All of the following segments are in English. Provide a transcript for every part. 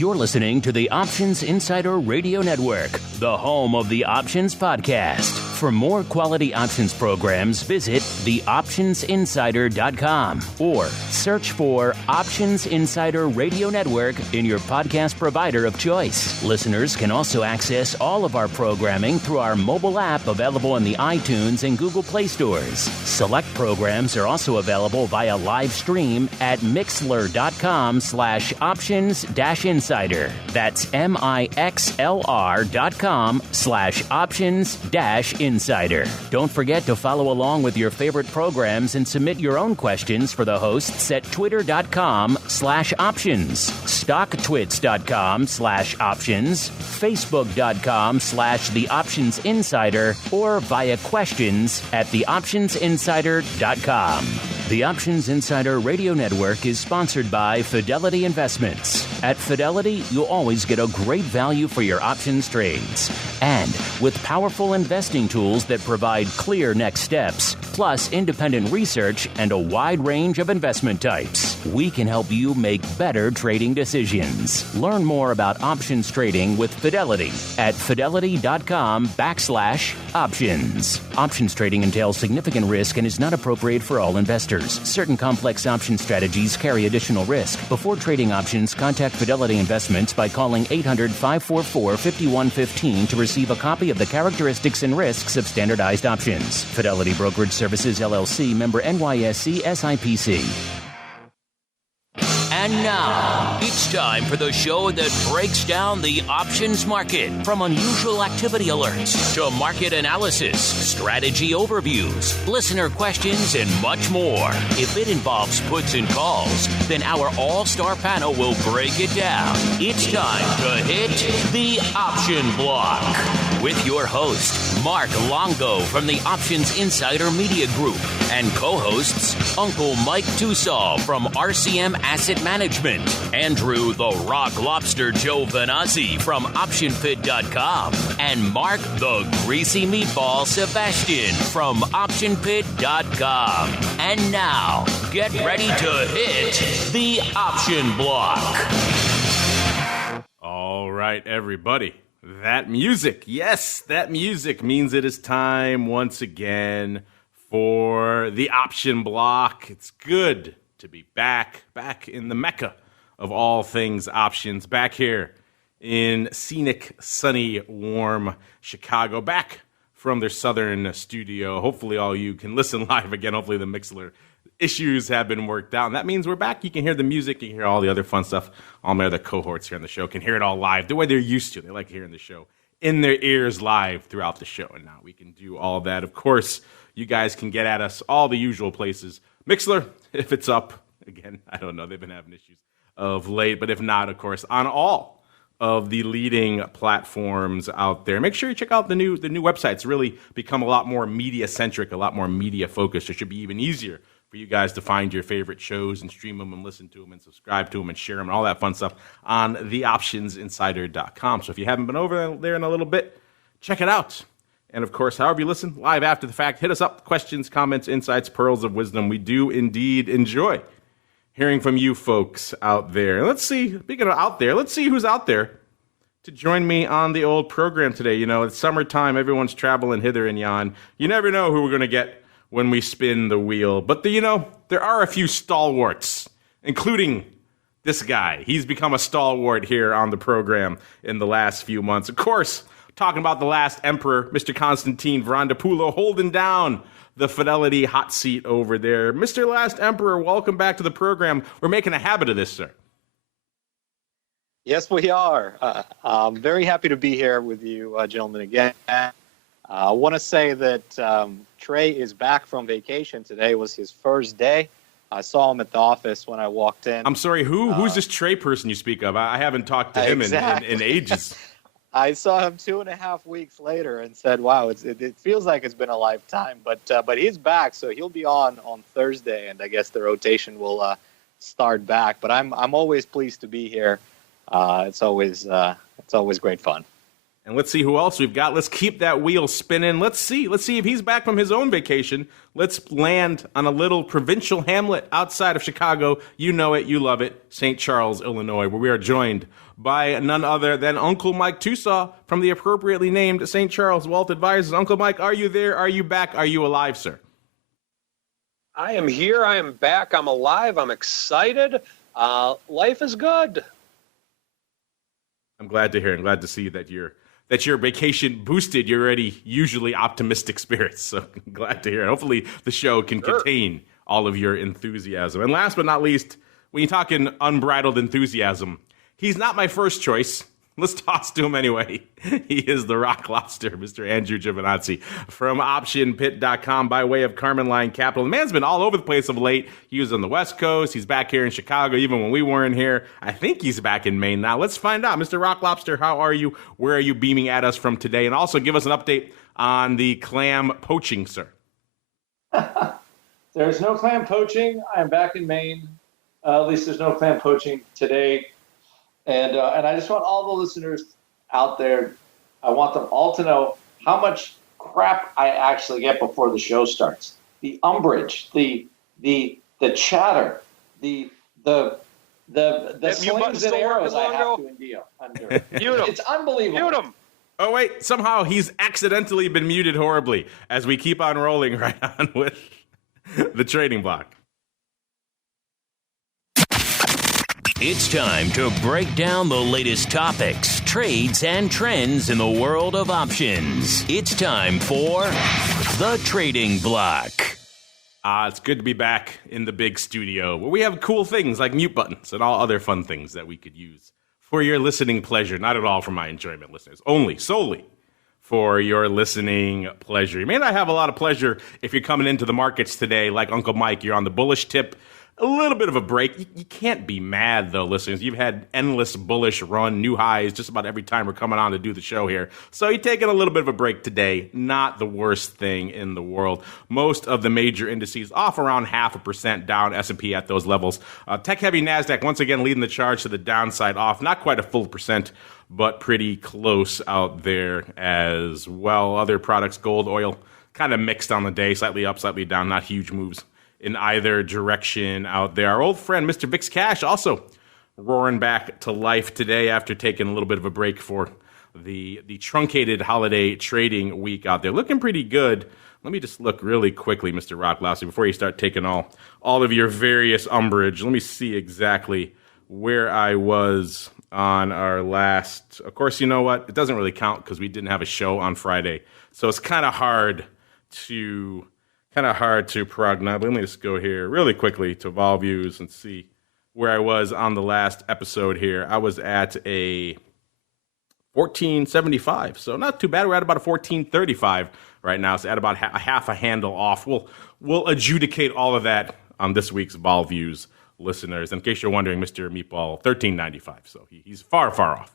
You're listening to the Options Insider Radio Network, the home of the Options Podcast. For more quality options programs, visit theoptionsinsider.com or search for Options Insider Radio Network in your podcast provider of choice. Listeners can also access all of our programming through our mobile app available in the iTunes and Google Play stores. Select programs are also available via live stream at mixlr.com/options-insider. That's mixlr.com/options-insider. Don't forget to follow along with your favorite programs and submit your own questions for the hosts at twitter.com/options, stocktwits.com/options, facebook.com/the Options Insider, or via questions at theoptionsinsider.com. The Options Insider Radio Network is sponsored by Fidelity Investments. At Fidelity, you'll always get a great value for your options trades. And with powerful investing tools that provide clear next steps, plus independent research and a wide range of investment types, we can help you make better trading decisions. Learn more about options trading with Fidelity at fidelity.com/options. Options trading entails significant risk and is not appropriate for all investors. Certain complex option strategies carry additional risk. Before trading options, contact Fidelity Investments by calling 800-544-5115 to receive a copy of the characteristics and risks of standardized options. Fidelity Brokerage Services, LLC, member NYSE SIPC. And now, it's time for the show that breaks down the options market. From unusual activity alerts to market analysis, strategy overviews, listener questions, and much more. If it involves puts and calls, then our all-star panel will break it down. It's time to hit the option block with your host, Mark Longo from the Options Insider Media Group, and co-hosts Uncle Mike Tussaw from RCM Asset Management, Andrew the Rock Lobster Joe Vanazzi from OptionPit.com, and Mark the Greasy Meatball Sebastian from OptionPit.com. And now, get ready to hit the option block. All right, everybody. That music, yes, that music means it is time once again for the option block. It's good to be back in the mecca of all things options, back here in scenic, sunny, warm Chicago, back from their southern studio. Hopefully all you can listen live again. Hopefully the Mixler issues have been worked out. And that means we're back. You can hear the music. You can hear all the other fun stuff. All my other cohorts here on the show can hear it all live the way they're used to. They like hearing the show in their ears live throughout the show. And now we can do all that. Of course, you guys can get at us all the usual places. Mixler, if it's up. Again, I don't know. They've been having issues of late. But if not, of course, on all of the leading platforms out there. Make sure you check out the new website. It's really become a lot more media-centric, a lot more media-focused. It should be even easier for you guys to find your favorite shows and stream them and listen to them and subscribe to them and share them and all that fun stuff on theoptionsinsider.com. So if you haven't been over there in a little bit, check it out. And, of course, however you listen, live after the fact, hit us up. Questions, comments, insights, pearls of wisdom. We do indeed enjoy hearing from you folks out there. And let's see, speaking of out there, let's see who's out there to join me on the old program today. You know, it's summertime. Everyone's traveling hither and yon. You never know who we're going to get when we spin the wheel. But, there are a few stalwarts, including this guy. He's become a stalwart here on the program in the last few months. Of course, talking about the last emperor, Mr. Constantine Vrondopoulos, holding down the Fidelity hot seat over there. Mr. Last Emperor, welcome back to the program. We're making a habit of this, sir. Yes, we are. I'm very happy to be here with you, gentlemen, again. I want to say that Trey is back from vacation. Today was his first day. I saw him at the office when I walked in. I'm sorry, who's this Trey person you speak of? I haven't talked to him in ages. I saw him 2.5 weeks later and said, wow, it feels like it's been a lifetime. But he's back, so he'll be on Thursday, and I guess the rotation will start back. But I'm always pleased to be here. It's always great fun. And let's see who else we've got. Let's keep that wheel spinning. Let's see if he's back from his own vacation. Let's land on a little provincial hamlet outside of Chicago. You know it, you love it, St. Charles, Illinois, where we are joined by none other than Uncle Mike Tusaw from the appropriately named St. Charles Wealth Advisors. Uncle Mike, are you there? Are you back? Are you alive, sir? I am here. I am back. I'm alive. I'm excited. Life is good. I'm glad to hear. I'm glad to see that your vacation boosted your already usually optimistic spirits. So I'm glad to hear it. Hopefully the show can contain all of your enthusiasm. And last but not least, when you're talking unbridled enthusiasm, he's not my first choice. Let's toss to him anyway. He is the Rock Lobster, Mr. Andrew Giovinazzi from OptionPit.com by way of Carmen Line Capital. The man's been all over the place of late. He was on the West Coast. He's back here in Chicago, even when we weren't here. I think he's back in Maine now. Let's find out. Mr. Rock Lobster, how are you? Where are you beaming at us from today? And also give us an update on the clam poaching, sir. There's no clam poaching. I'm back in Maine. At least there's no clam poaching today. And I just want all the listeners out there, I want them all to know how much crap I actually get before the show starts. The umbrage, the chatter, the slings and arrows I have to endure. It's unbelievable. Mute him. Oh, wait. Somehow he's accidentally been muted horribly as we keep on rolling right on with the trading block. It's time to break down the latest topics, trades, and trends in the world of options. It's time for the Trading Block. It's good to be back in the big studio where we have cool things like mute buttons and all other fun things that we could use for your listening pleasure. Not at all for my enjoyment, listeners. Solely for your listening pleasure. You may not have a lot of pleasure if you're coming into the markets today like Uncle Mike. You're on the bullish tip. A little bit of a break. You can't be mad, though, listeners. You've had endless bullish run, new highs just about every time we're coming on to do the show here. So you're taking a little bit of a break today. Not the worst thing in the world. Most of the major indices off around 0.5% down, S&P at those levels. Tech-heavy NASDAQ once again leading the charge to the downside off. Not quite a full percent, but pretty close out there as well. Other products, gold, oil, kind of mixed on the day. Slightly up, slightly down. Not huge moves in either direction out there. Our old friend, Mr. VIX Cash, also roaring back to life today after taking a little bit of a break for the truncated holiday trading week out there. Looking pretty good. Let me just look really quickly, Mr. Rock Lobster, before you start taking all of your various umbrage. Let me see exactly where I was on our last. Of course, you know what? It doesn't really count because we didn't have a show on Friday. So it's kind of hard to prognosticate. Let me just go here really quickly to Vol Views and see where I was on the last episode here. I was at a 1475, so not too bad. We're at about a 1435 right now, so at about a half a handle off. We'll adjudicate all of that on this week's Vol Views, listeners. In case you're wondering, Mr. Meatball, 1395, so he's far off.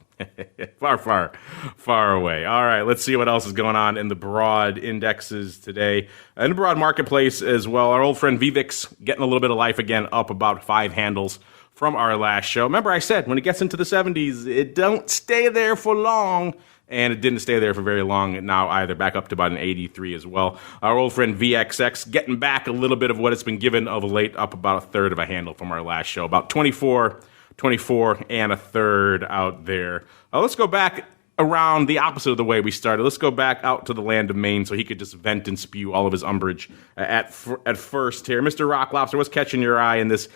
far away. All right, let's see what else is going on in the broad indexes today. In the broad marketplace as well, our old friend VVIX getting a little bit of life again, up about 5 handles from our last show. Remember I said, when it gets into the 70s, it don't stay there for long, and it didn't stay there for very long now either. Back up to about an 83 as well. Our old friend VXX getting back a little bit of what it's been given of late, up about a third of a handle from our last show. About 24 and a third out there. Let's go back around the opposite of the way we started. Let's go back out to the land of Maine so he could just vent and spew all of his umbrage at first here. Mr. Rock Lobster, what's catching your eye in this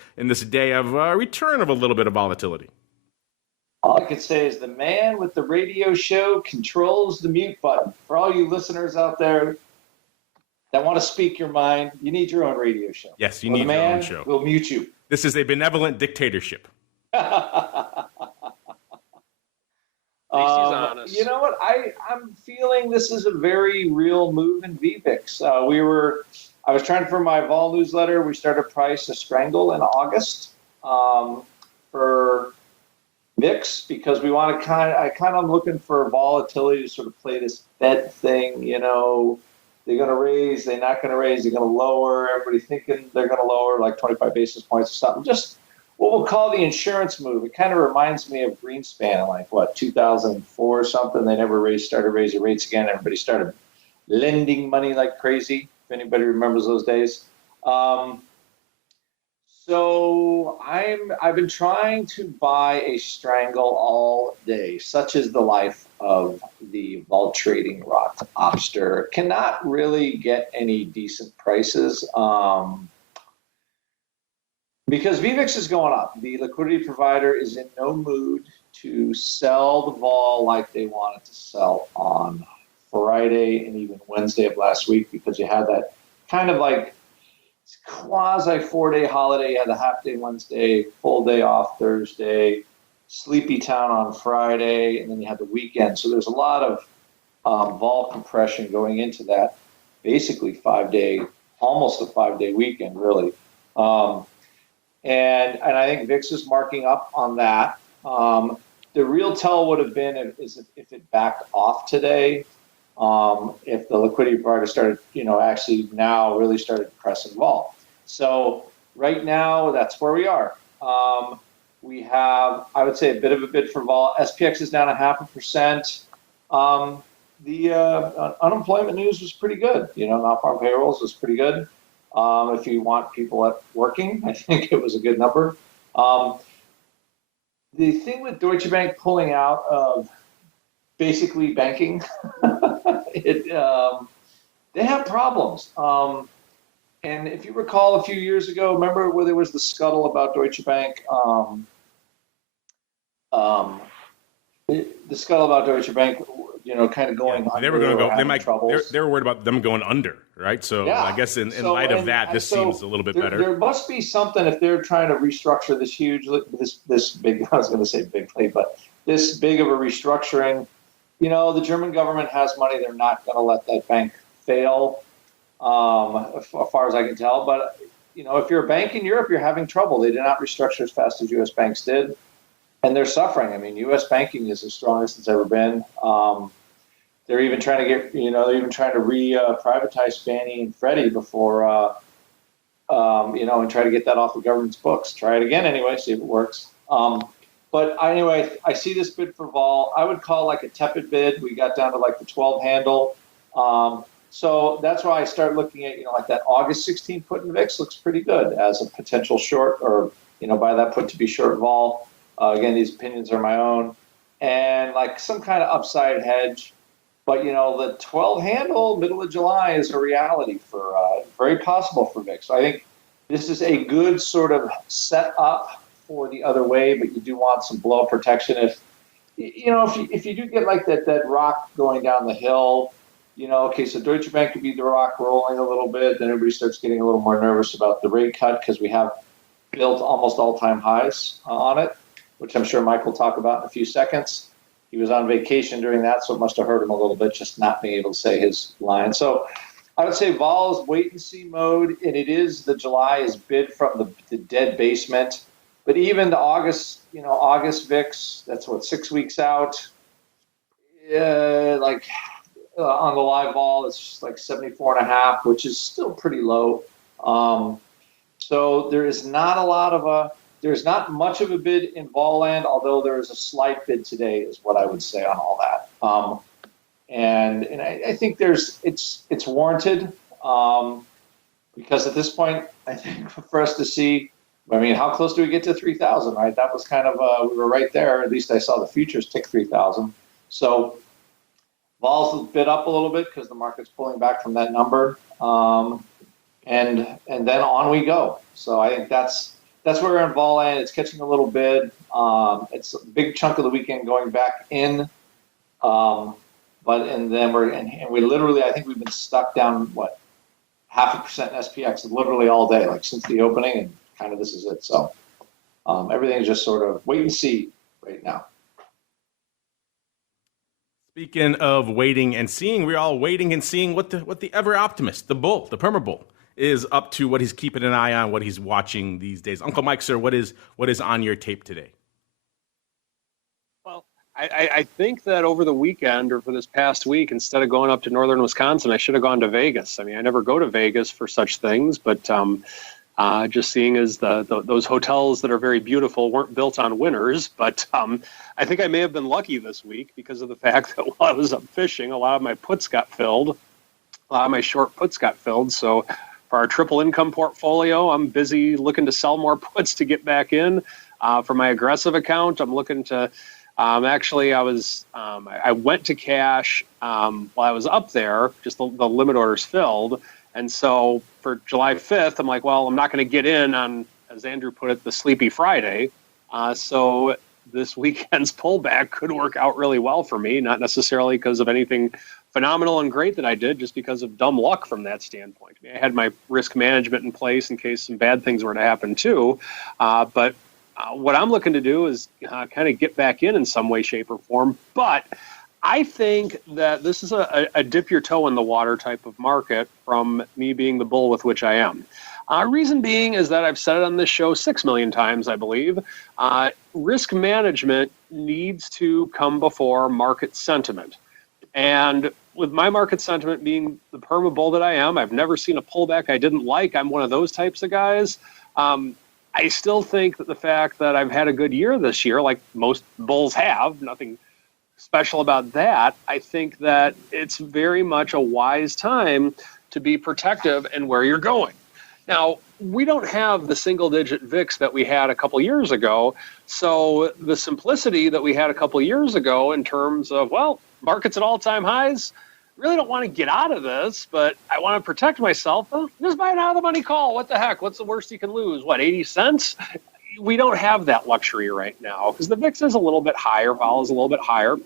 day of return of a little bit of volatility? All I could say is the man with the radio show controls the mute button. For all you listeners out there that want to speak your mind, you need your own radio show. Yes, you need your own show. We'll mute you. This is a benevolent dictatorship. Honest. You know what? I'm feeling this is a very real move in VVIX. I was trying for my vol newsletter. We started price a strangle in August for VIX because we want to I kind of looking for volatility to sort of play this Fed thing. You know, they're going to raise, they're not going to raise, they're going to lower. Everybody thinking they're going to lower like 25 basis points or something. Just what we'll call the insurance move. It kind of reminds me of Greenspan, like 2004 or something. They never started raising rates again. Everybody started lending money like crazy, if anybody remembers those days. So I've been trying to buy a strangle all day. Such is the life of the vol trading rot. Lobster cannot really get any decent prices. Because VVIX is going up. The liquidity provider is in no mood to sell the vol like they wanted to sell on Friday and even Wednesday of last week, because you had that kind of like quasi 4-day holiday. You had a half day Wednesday, full day off Thursday, sleepy town on Friday, and then you had the weekend. So there's a lot of vol compression going into that basically almost a 5-day weekend, really. And I think VIX is marking up on that. The real tell would have been if it backed off today, if the liquidity provider started, actually now really started pressing vol. So right now, that's where we are. We have, I would say, a bit of a bid for vol. SPX is down 0.5%. The unemployment news was pretty good. Non-farm payrolls was pretty good. If you want people working, I think it was a good number. The thing with Deutsche Bank pulling out of basically banking, they have problems. And if you recall a few years ago, remember where there was the scuttle about Deutsche Bank? The scuttle about Deutsche Bank, kind of going under. They were going to go. They were worried about them going under, right? So yeah. I guess in light of that, this seems a little bit better. There must be something if they're trying to restructure this big. I was going to say big play, but this big of a restructuring. The German government has money. They're not going to let that bank fail, as far as I can tell. But if you're a bank in Europe, you're having trouble. They did not restructure as fast as U.S. banks did. And they're suffering. I mean, U.S. banking is the strongest it's ever been. They're even trying to privatize Fannie and Freddie before, and try to get that off the government's books. Try it again anyway, see if it works. But anyway, I see this bid for vol. I would call like a tepid bid. We got down to like the 12 handle. So that's why I start looking at, like that August 16 put in VIX looks pretty good as a potential short, or, buy that put to be short vol. Again, these opinions are my own, and like some kind of upside hedge. But, the 12 handle middle of July is a reality for very possible for VIX. So I think this is a good sort of set up for the other way, but you do want some blow protection. If you do get like that rock going down the hill, okay, so Deutsche Bank could be the rock rolling a little bit. Then everybody starts getting a little more nervous about the rate cut because we have built almost all-time highs on it, which I'm sure Mike will talk about in a few seconds. He was on vacation during that, so it must have hurt him a little bit just not being able to say his line. So I would say vol is wait-and-see mode, and it is the July is bid from the dead basement. But even the August VIX, that's 6 weeks out. On the live vol, it's just like 74.5, which is still pretty low. So there is not there's not much of a bid in vol land, although there is a slight bid today, is what I would say on all that. And I think it's warranted because at this point, I think for us to see. I mean, how close do we get to 3,000, right? That was kind of, we were right there. At least I saw the futures tick 3,000. So vol's bid up a little bit because the market's pulling back from that number. And then on we go. So I think that's where we're in vol land. It's catching a little bid. It's a big chunk of the weekend going back in. And then we literally, I think we've been stuck down, 0.5% in SPX literally all day, like since the opening, and kind of this is it. So everything is just sort of wait and see right now. Speaking of waiting and seeing, we're all waiting and seeing what the ever optimist, the bull, the perma bull, is up to, what he's keeping an eye on, what he's watching these days. Uncle Mike, sir, what is on your tape today? Well, I think that over the weekend or for this past week, instead of going up to northern Wisconsin, I should have gone to Vegas. I mean, I never go to Vegas for such things, but Just seeing as those hotels that are very beautiful weren't built on winners. But I think I may have been lucky this week because of the fact that while I was up fishing, a lot of my puts got filled. A lot of my short puts got filled. So for our triple income portfolio, I'm busy looking to sell more puts to get back in. For my aggressive account, I'm looking to actually, I went to cash while I was up there, just the limit orders filled. And so for July 5th, I'm like, well, I'm not going to get in on, as Andrew put it, the Sleepy Friday. So this weekend's pullback could work out really well for me, not necessarily because of anything phenomenal and great that I did, just because of dumb luck from that standpoint. I mean, I had my risk management in place in case some bad things were to happen too. But what I'm looking to do is kind of get back in some way, shape, or form. But I think that this is a dip your toe in the water type of market from me being the bull with which I am. Reason being is that I've said it on this show 6 million times, I believe. Risk management needs to come before market sentiment. And with my market sentiment being the perma bull that I am, I've never seen a pullback I didn't like. I'm one of those types of guys. I still think that the fact that I've had a good year this year, like most bulls have, nothing special about that, I think that it's very much a wise time to be protective in where you're going. Now, we don't have the single-digit VIX that we had a couple years ago, so the simplicity that we had a couple years ago in terms of, well, markets at all-time highs, really don't want to get out of this, but I want to protect myself. Well, just buy an out-of-the-money call. What the heck? What's the worst you can lose? What, 80 cents? We don't have that luxury right now because the VIX is a little bit higher, vol is a little bit higher.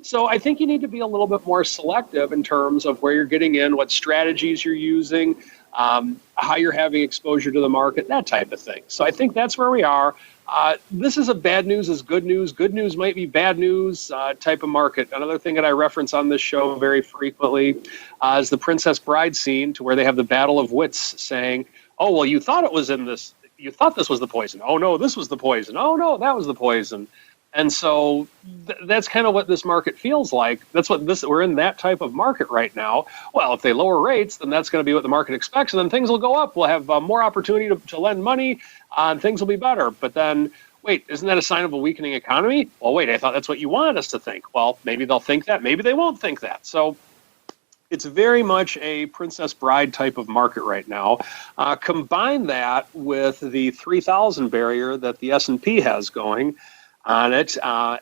So I think you need to be a little bit more selective in terms of where you're getting in, what strategies you're using, how you're having exposure to the market, that type of thing. So I think that's where we are. This is a bad news is good news. Good news might be bad news type of market. Another thing that I reference on this show very frequently is the Princess Bride scene, to where they have the battle of wits saying, oh, well, you thought it was in this. You thought this was the poison. Oh, no, this was the poison. Oh, no, that was the poison. And so that's kind of what this market feels like. That's what we're in that type of market right now. Well, if they lower rates, then that's going to be what the market expects, and then things will go up. We'll have more opportunity to lend money, and things will be better. But then, wait, isn't that a sign of a weakening economy? Well, wait, I thought that's what you wanted us to think. Well, maybe they'll think that. Maybe they won't think that. So it's very much a Princess Bride type of market right now. Combine that with the 3,000 barrier that the S&P has going on it.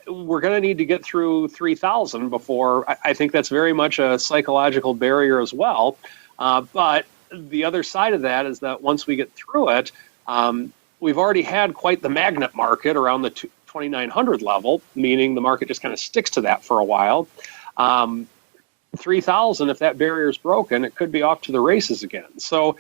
We're going to need to get through 3,000 before. I think that's very much a psychological barrier as well. But the other side of that is that once we get through it, we've already had quite the magnet market around the 2,900 level, meaning the market just kind of sticks to that for a while. 3,000, if that barrier is broken, it could be off to the races again. So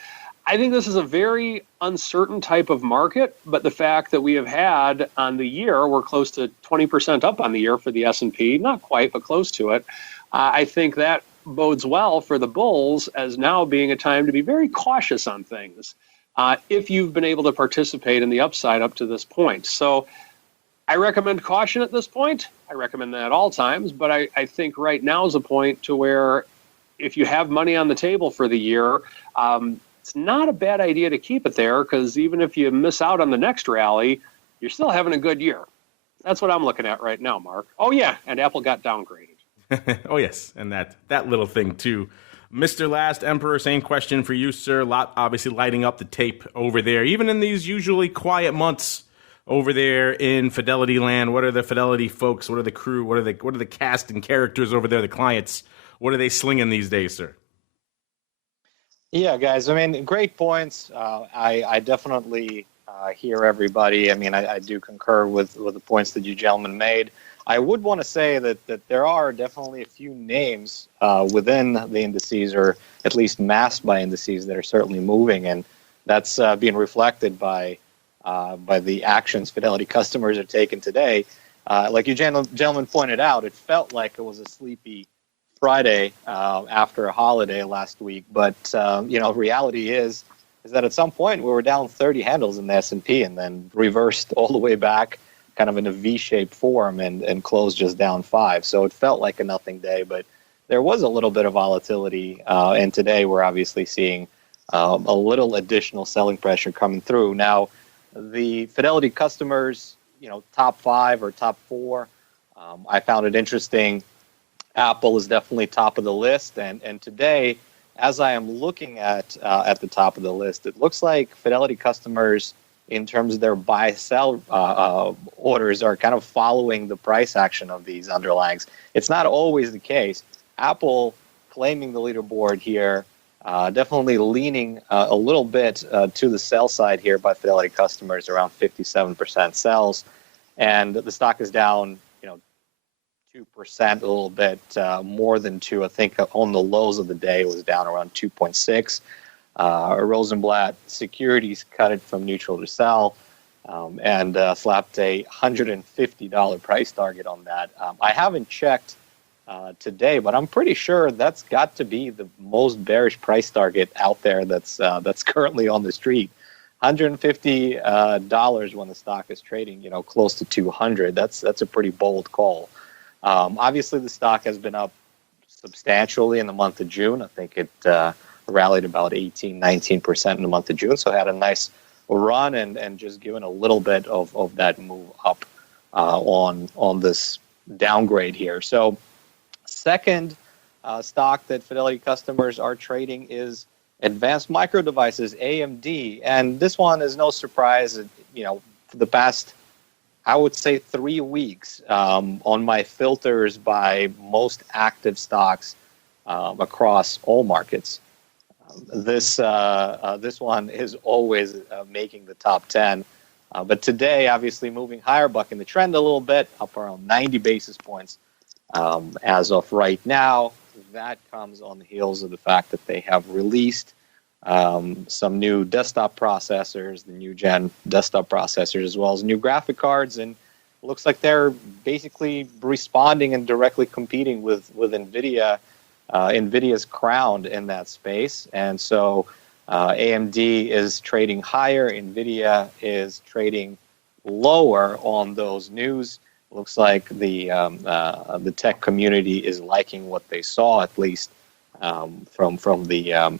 I think this is a very uncertain type of market, but the fact that we have had on the year, we're close to 20% up on the year for the S&P, not quite, but close to it. I think that bodes well for the bulls as now being a time to be very cautious on things if you've been able to participate in the upside up to this point. So I recommend caution at this point. I recommend that at all times, but I think right now is a point to where if you have money on the table for the year, it's not a bad idea to keep it there, because even if you miss out on the next rally, you're still having a good year. That's what I'm looking at right now, Mark. Oh, yeah, and Apple got downgraded. Oh, yes, and that little thing, too. Mr. Last Emperor, same question for you, sir. Obviously lighting up the tape over there, even in these usually quiet months over there in Fidelity land. What are the Fidelity folks? What are the crew? What are the cast and characters over there, the clients? What are they slinging these days, sir? Yeah, guys, I mean, great points. I definitely hear everybody. I mean, I do concur with the points that you gentlemen made. I would want to say that there are definitely a few names within the indices, or at least masked by indices, that are certainly moving, and that's being reflected by the actions Fidelity customers are taking today. Like you gentlemen pointed out, it felt like it was a sleepy Friday after a holiday last week, but reality is that at some point we were down 30 handles in the S&P and then reversed all the way back kind of in a V-shaped form and closed just down 5. So it felt like a nothing day, but there was a little bit of volatility, and today we're obviously seeing a little additional selling pressure coming through. Now, the Fidelity customers, top 5 or top 4, I found it interesting. Apple is definitely top of the list, and today, as I am looking at the top of the list, it looks like Fidelity customers, in terms of their buy-sell orders, are kind of following the price action of these underlyings. It's not always the case. Apple claiming the leaderboard here, definitely leaning a little bit to the sell side here by Fidelity customers, around 57% sells, and the stock is down, 2%, a little bit more than 2. I think on the lows of the day it was down around 2.6. Rosenblatt Securities cut it from neutral to sell, and slapped a $150 price target on that. I haven't checked today, but I'm pretty sure that's got to be the most bearish price target out there that's currently on the street. $150 when the stock is trading, close to 200. That's a pretty bold call. Obviously, the stock has been up substantially in the month of June. I think it rallied about 19% in the month of June, so had a nice run and just given a little bit of that move up on this downgrade here. So second stock that Fidelity customers are trading is Advanced Micro Devices, AMD, and this one is no surprise. For the past, I would say, 3 weeks on my filters by most active stocks across all markets. This one is always making the top 10. But today, obviously, moving higher, bucking the trend a little bit, up around 90 basis points as of right now. That comes on the heels of the fact that they have released some new desktop processors, the new gen desktop processors, as well as new graphic cards, and it looks like they're basically responding and directly competing with NVIDIA. NVIDIA's crowned in that space, and so AMD is trading higher, NVIDIA is trading lower on those news. Looks like the tech community is liking what they saw, at least from the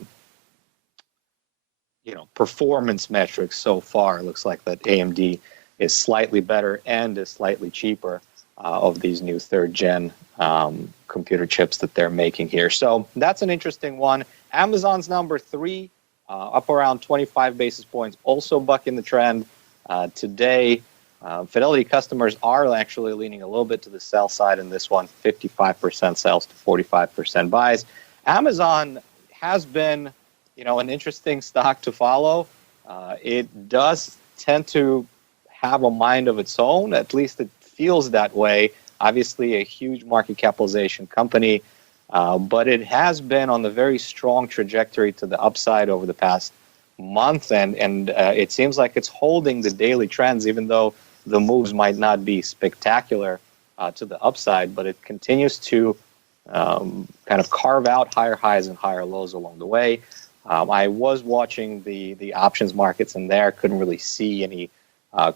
performance metrics so far. It looks like that AMD is slightly better and is slightly cheaper of these new third gen computer chips that they're making here. So that's an interesting one. Amazon's number 3, up around 25 basis points, also bucking the trend today. Fidelity customers are actually leaning a little bit to the sell side in this one, 55% sells to 45% buys. Amazon has been, an interesting stock to follow. It does tend to have a mind of its own, at least it feels that way. Obviously a huge market capitalization company, but it has been on the very strong trajectory to the upside over the past month, and it seems like it's holding the daily trends, even though the moves might not be spectacular to the upside, but it continues to kind of carve out higher highs and higher lows along the way. I was watching the options markets, and there couldn't really see any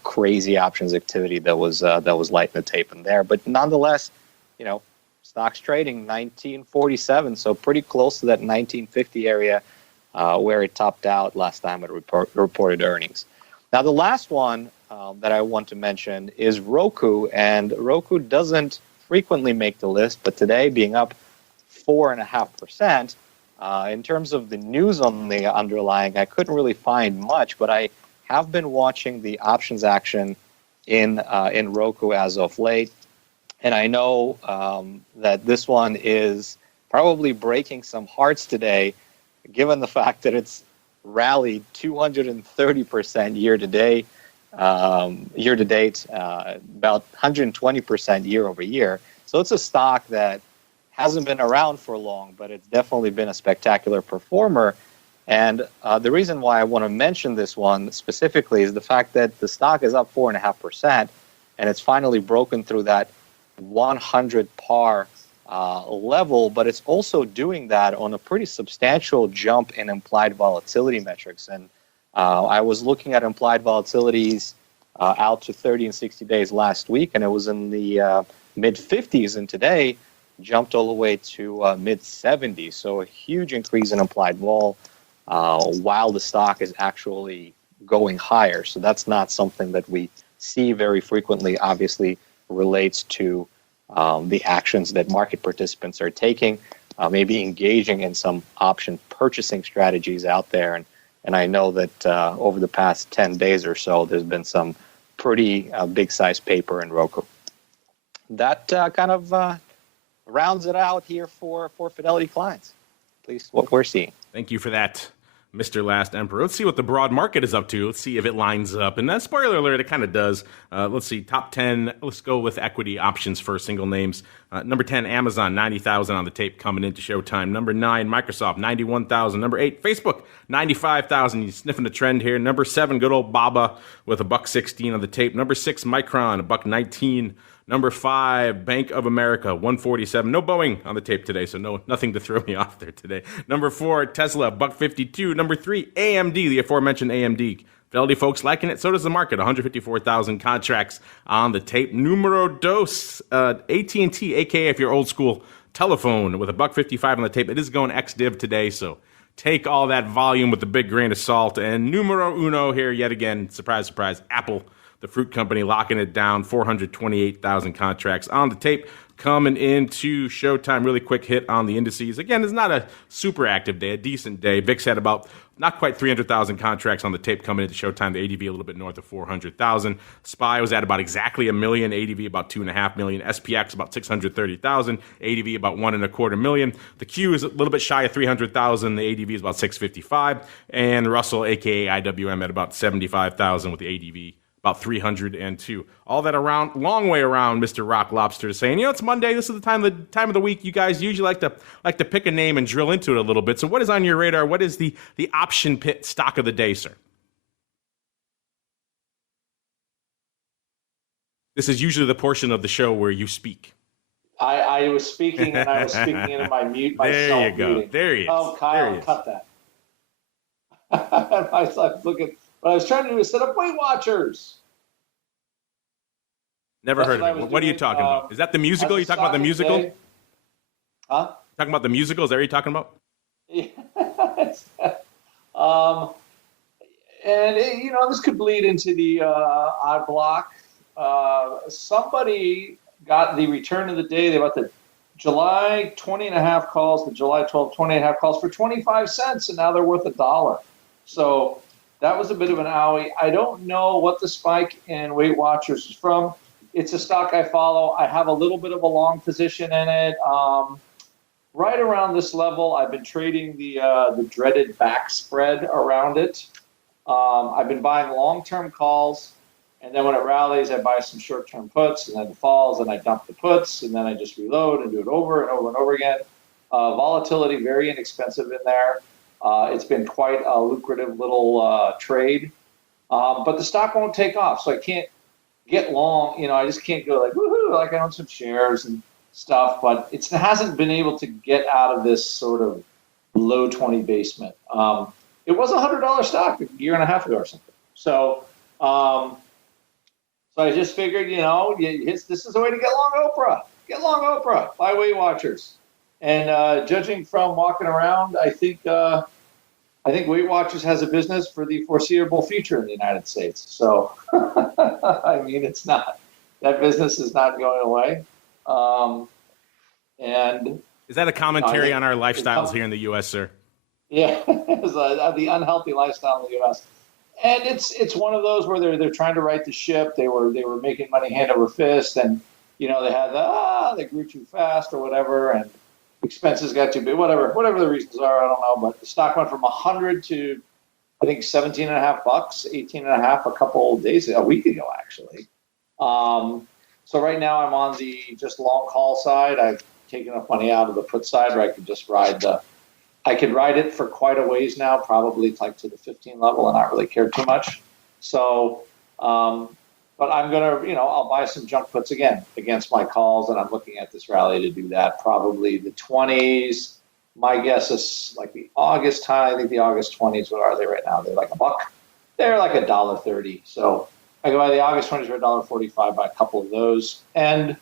crazy options activity that was lighting the tape in there. But nonetheless, stocks trading 1947, so pretty close to that 1950 area where it topped out last time it reported earnings. Now, the last one that I want to mention is Roku, and Roku doesn't frequently make the list, but today being up 4.5%. In terms of the news on the underlying, I couldn't really find much, but I have been watching the options action in Roku as of late, and I know that this one is probably breaking some hearts today, given the fact that it's rallied 230% year to date, about 120% year over year. So it's a stock that hasn't been around for long, but it's definitely been a spectacular performer. And the reason why I want to mention this one specifically is the fact that the stock is up 4.5%, and it's finally broken through that 100 par level, but it's also doing that on a pretty substantial jump in implied volatility metrics. And I was looking at implied volatilities out to 30 and 60 days last week, and it was in the mid-50s, and today jumped all the way to mid-70s. So a huge increase in implied vol. while the stock is actually going higher. So that's not something that we see very frequently. Obviously, relates to the actions that market participants are taking, maybe engaging in some option purchasing strategies out there. And I know that over the past 10 days or so, there's been some pretty big size paper in Roku. That kind of rounds it out here for Fidelity clients, at least what we're seeing. Thank you for that, Mr. Last Emperor. Let's see what the broad market is up to. Let's see if it lines up. And that spoiler alert, it kind of does. Let's see, top 10. Let's go with equity options for single names. Number 10, Amazon, 90,000 on the tape coming into showtime. Number 9, Microsoft, 91,000. Number 8, Facebook, 95,000. You're sniffing the trend here. Number 7, good old Baba with $1.16 on the tape. Number 6, Micron, $1.19. Number 5, Bank of America, 147. No Boeing on the tape today, so nothing to throw me off there today. Number 4, Tesla, $1.52. Number 3, AMD, the aforementioned AMD. Fidelity folks liking it, so does the market. 154,000 contracts on the tape. Numero dos, AT&T, aka if you're old school, telephone with $1.55 on the tape. It is going ex-div today, so take all that volume with a big grain of salt. And numero uno here yet again, surprise, surprise, Apple, the fruit company, locking it down, 428,000 contracts on the tape. Coming into showtime, really quick hit on the indices. Again, it's not a super active day, a decent day. VIX had about not quite 300,000 contracts on the tape coming into showtime. The ADV a little bit north of 400,000. SPY was at about exactly a million. ADV about 2.5 million. SPX about 630,000. ADV about 1.25 million. The Q is a little bit shy of 300,000. The ADV is about 655. And Russell, aka IWM, at about 75,000 with the ADV about 302. All that around, long way around, Mr. Rock Lobster is saying, it's Monday. This is the time of the week you guys usually like to pick a name and drill into it a little bit. So what is on your radar? What is the option pit stock of the day, sir? This is usually the portion of the show where you speak. I was speaking, and I was speaking into my mute myself. There you go. Muting. There he is. Oh, Kyle, cut that. I was looking. What I was trying to do is set up Weight Watchers. Never heard of it. What are you talking about? Is that the musical? You talking about the musical? Huh? Talking about the musical? Is that what you're talking about? Yes. And this could bleed into the odd block. Somebody got the return of the day. They bought the July 20.5 calls, the July 12 20.5 calls for 25 cents, and now they're worth $1. So that was a bit of an owie. I don't know what the spike in Weight Watchers is from. It's a stock I follow. I have a little bit of a long position in it. Right around this level, I've been trading the dreaded back spread around it. I've been buying long-term calls, and then when it rallies, I buy some short-term puts, and then it falls, and I dump the puts, and then I just reload and do it over and over and over again. Volatility, very inexpensive in there. It's been quite a lucrative little trade, but the stock won't take off, so I can't get long. I just can't go like, woohoo, like I own some shares and stuff, but it hasn't been able to get out of this sort of low 20 basement. It was a $100 stock a year and a half ago or something. So I just figured, this is the way to get long Oprah. Get long Oprah, buy Weight Watchers. And judging from walking around, I think Weight Watchers has a business for the foreseeable future in the United States. So, I mean, that business is not going away. And is that a commentary on our lifestyles here in the U.S., sir? Yeah, it's the unhealthy lifestyle in the U.S. And it's one of those where they're trying to right the ship. They were making money hand over fist, and they had they grew too fast or whatever, and expenses got too big. Whatever the reasons are, I don't know. But the stock went from 100 to I think $17.5, 18.5 a week ago actually. So right now I'm on the just long call side. I've taken enough money out of the put side where I could just I could ride it for quite a ways now, probably like to the 15 level, and not really care too much. So, but I'm going to, I'll buy some junk puts again against my calls, and I'm looking at this rally to do that. Probably the 20s. My guess is like the August high. I think the August 20s, what are they right now? They're like $1. They're like $1.30. So I go buy the August 20s for $1.45, buy a couple of those, and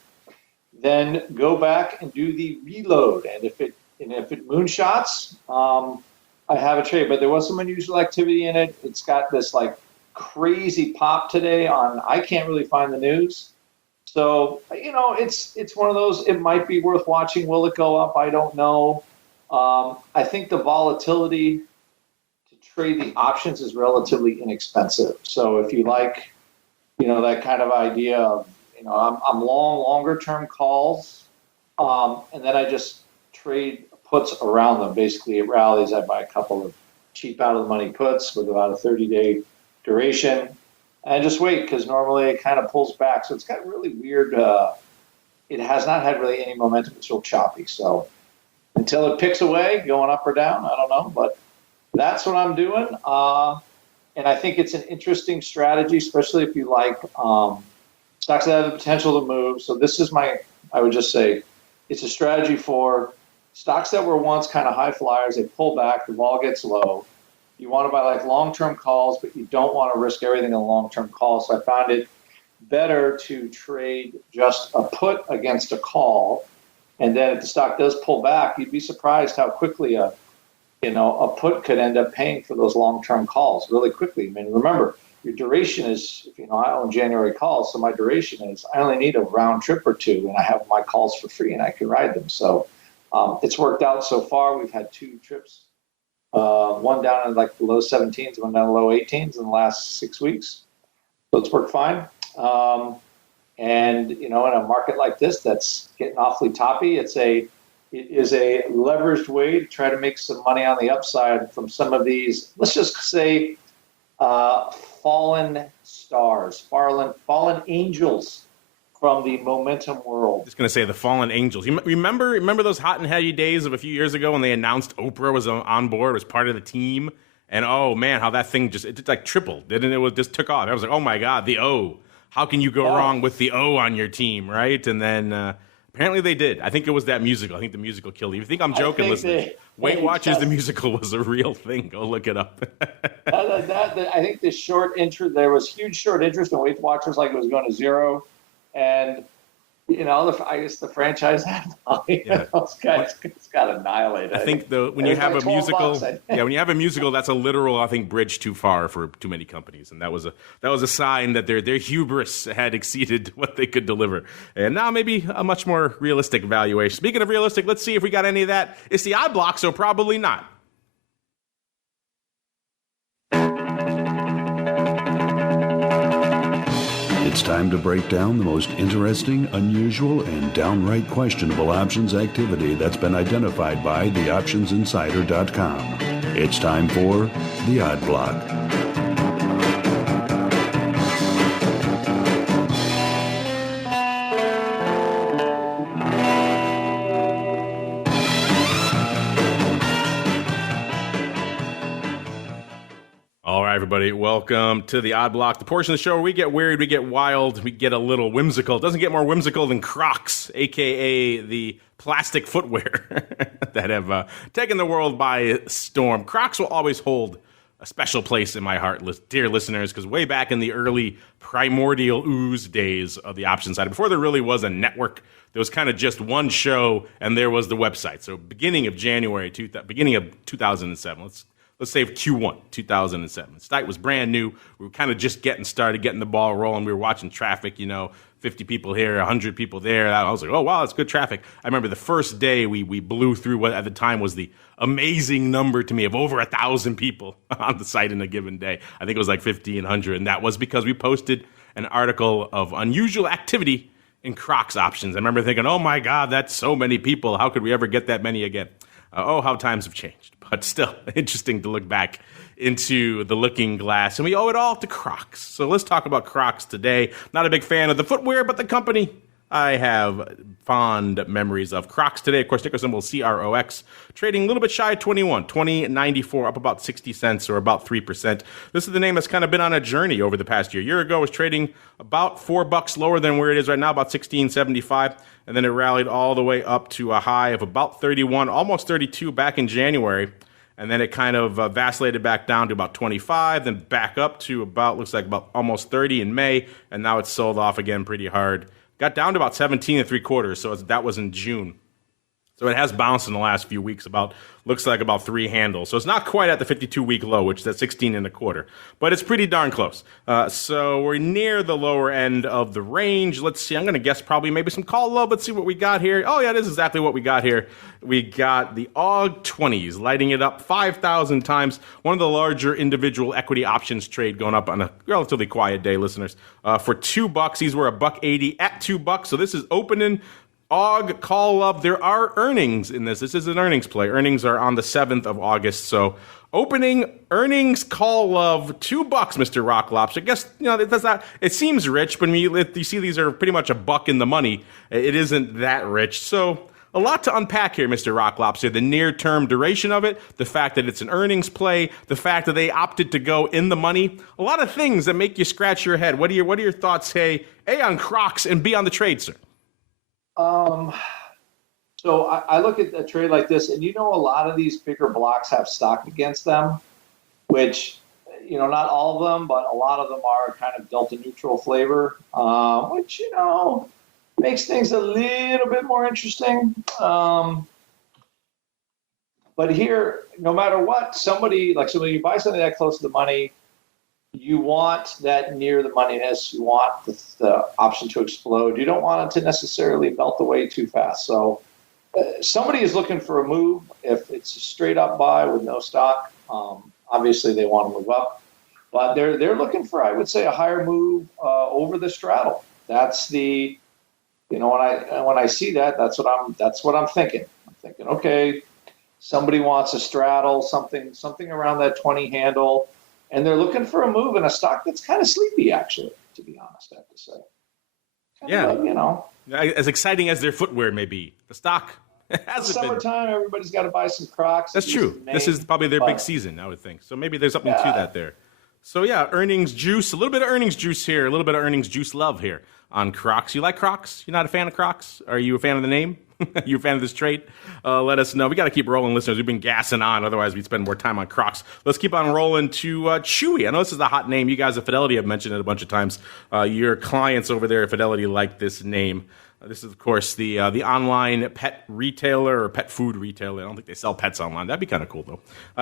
then go back and do the reload. And if it moonshots, I I have a trade, but there was some unusual activity in it. It's got this like crazy pop today on, I can't really find the news. So, it's one of those, it might be worth watching. Will it go up? I don't know. I think the volatility to trade the options is relatively inexpensive. So if you like, that kind of idea of, I'm long, longer term calls, and then I just trade puts around them. Basically, it rallies. I buy a couple of cheap out of the money puts with about a 30-day duration, and just wait, because normally it kind of pulls back. So it's got really weird. It has not had really any momentum. It's real choppy. So until it picks away, going up or down, I don't know. But that's what I'm doing. And I think it's an interesting strategy, especially if you like stocks that have the potential to move. So this is I would just say, it's a strategy for stocks that were once kind of high flyers. They pull back, the vol gets low. You want to buy like long-term calls, but you don't want to risk everything in a long-term call. So I found it better to trade just a put against a call. And then if the stock does pull back, you'd be surprised how quickly a put could end up paying for those long-term calls really quickly. I mean, remember, your duration is, I own January calls, so my duration is I only need a round trip or two, and I have my calls for free, and I can ride them. So it's worked out so far. We've had 2 trips, one down in like the low 17s, one down in the low 18s in the last 6 weeks. So it's worked fine. And in a market like this that's getting awfully toppy, it is a leveraged way to try to make some money on the upside from some of these, let's just say, fallen stars, fallen angels from the momentum world. Just going to say the fallen angels. You remember those hot and heady days of a few years ago when they announced Oprah was on board, was part of the team? And oh man, how that thing it like tripled, didn't it? It just took off. I was like, oh my God, the O. How can you go wrong with the O on your team, right? And then apparently they did. I think it was that musical. I think the musical killed you. If you think I'm joking, listeners, Weight Watchers, the musical was a real thing. Go look it up. I think the short interest, there was huge short interest in Weight Watchers, like it was going to zero. And, I guess the franchise had those guys got annihilated. I think when you have a musical, when you have a musical, that's a literal, I think, bridge too far for too many companies, and that was a sign that their hubris had exceeded what they could deliver. And now maybe a much more realistic valuation. Speaking of realistic, let's see if we got any of that. It's the odd block, so probably not. It's time to break down the most interesting, unusual, and downright questionable options activity that's been identified by theoptionsinsider.com. It's time for The Odd Block. Everybody, welcome to the Odd Block, the portion of the show where we get weird, we get wild, we get a little whimsical. It doesn't get more whimsical than CROX, aka the plastic footwear that have taken the world by storm. CROX will always hold a special place in my heart, dear listeners, because way back in the early primordial ooze days of the option side, before there really was a network, there was kind of just one show, and there was the website. So beginning of 2007, let's say Q1 2007. The site was brand new. We were kind of just getting started, getting the ball rolling. We were watching traffic, 50 people here, 100 people there. I was like, oh, wow, that's good traffic. I remember the first day we blew through what at the time was the amazing number to me of over 1,000 people on the site in a given day. I think it was like 1,500, and that was because we posted an article of unusual activity in CROX options. I remember thinking, oh, my God, that's so many people. How could we ever get that many again? How times have changed. But still, interesting to look back into the looking glass. And we owe it all to CROX. So let's talk about CROX today. Not a big fan of the footwear, but the company. I have fond memories of CROX today. Of course, ticker symbol CROX, trading a little bit shy of 20.94, up about 60 cents or about 3%. This is the name that's kind of been on a journey over the past year. A year ago, it was trading about $4 lower than where it is right now, about 16.75. And then it rallied all the way up to a high of about 31, almost 32 back in January. And then it kind of vacillated back down to about 25, then back up to looks like about almost 30 in May. And now it's sold off again pretty hard. Got down to about 17 3/4, so that was in June. So it has bounced in the last few weeks, looks like about 3 handles. So it's not quite at the 52-week low, which is at 16.25, but it's pretty darn close. So we're near the lower end of the range. Let's see. I'm going to guess probably maybe some call love. Let's see what we got here. Oh, yeah, this is exactly what we got here. We got the AUG 20s lighting it up 5,000 times. One of the larger individual equity options trade going up on a relatively quiet day, listeners. For $2, these were $1.80 at $2. So this is opening AUG call up. There are earnings in this. This is an earnings play. Earnings are on the 7th of August. So opening earnings call of $2, Mr. Rock Lobster. I guess, that's not, it seems rich, but when you see these are pretty much $1 in the money, it isn't that rich. So a lot to unpack here, Mr. Rock Lobster. The near-term duration of it, the fact that it's an earnings play, the fact that they opted to go in the money, a lot of things that make you scratch your head. What are your thoughts, A, on CROX, and B, on the trade, sir? So I look at a trade like this, and a lot of these bigger blocks have stock against them, which, not all of them, but a lot of them are kind of delta neutral flavor, which, makes things a little bit more interesting. But here, no matter what, somebody you buy something that close to the money, you want that near the moneyness. You want the option to explode. You don't want it to necessarily melt away too fast. So somebody is looking for a move. If it's a straight up buy with no stock, obviously they want to move up. But they're looking for, I would say, a higher move over the straddle. That's the, when I see that, that's what I'm thinking. I'm thinking, okay, somebody wants a straddle, something around that 20 handle. And they're looking for a move in a stock that's kind of sleepy, actually, to be honest, I have to say. As exciting as their footwear may be, the stock hasn't been. Summertime, everybody's got to buy some CROX. That's true. This is probably their big season, I would think. So maybe there's something to that there. So, earnings juice, a little bit of earnings juice here, a little bit of earnings juice love here on CROX. You like CROX? You're not a fan of CROX? Are you a fan of the name? You a fan of this trade? Let us know. We got to keep rolling, listeners. We've been gassing on. Otherwise, we'd spend more time on CROX. Let's keep on rolling to CHWY. I know this is a hot name. You guys at Fidelity have mentioned it a bunch of times. Your clients over there at Fidelity like this name. This is, of course, the online pet retailer or pet food retailer. I don't think they sell pets online. That'd be kind of cool, though.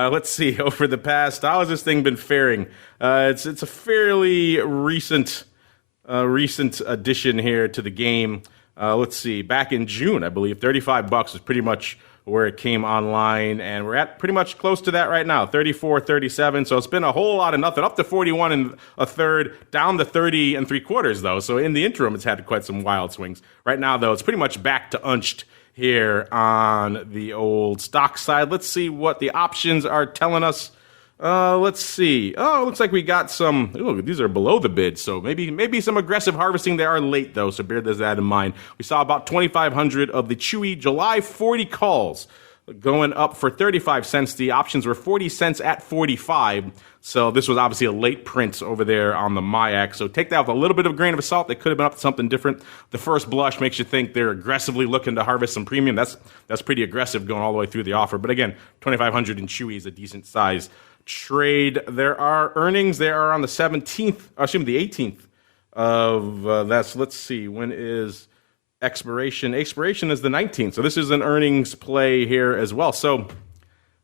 Let's see. Over the past, how has this thing been faring? It's a fairly recent addition here to the game. Let's see. Back in June, I believe, $35 was pretty much where it came online, and we're at pretty much close to that right now, 34.37. So it's been a whole lot of nothing, up to 41 1/3, down to 30 3/4 though. So in the interim, it's had quite some wild swings. Right now, though, it's pretty much back to unched here on the old stock side. Let's see what the options are telling us. Let's see. Oh, it looks like we got some. Ooh, these are below the bid, so maybe some aggressive harvesting. They are late, though, so bear that in mind. We saw about 2,500 of the CHWY July 40 calls going up for 35 cents. The options were 40 cents at 45, so this was obviously a late print over there on the MIAC. So take that with a little bit of a grain of salt. They could have been up to something different. The first blush makes you think they're aggressively looking to harvest some premium. That's pretty aggressive going all the way through the offer. But again, 2,500 in CHWY is a decent size trade. There are earnings. They are on the 17th, the 18th of that's. Let's see, when is expiration? Expiration is the 19th. So this is an earnings play here as well. So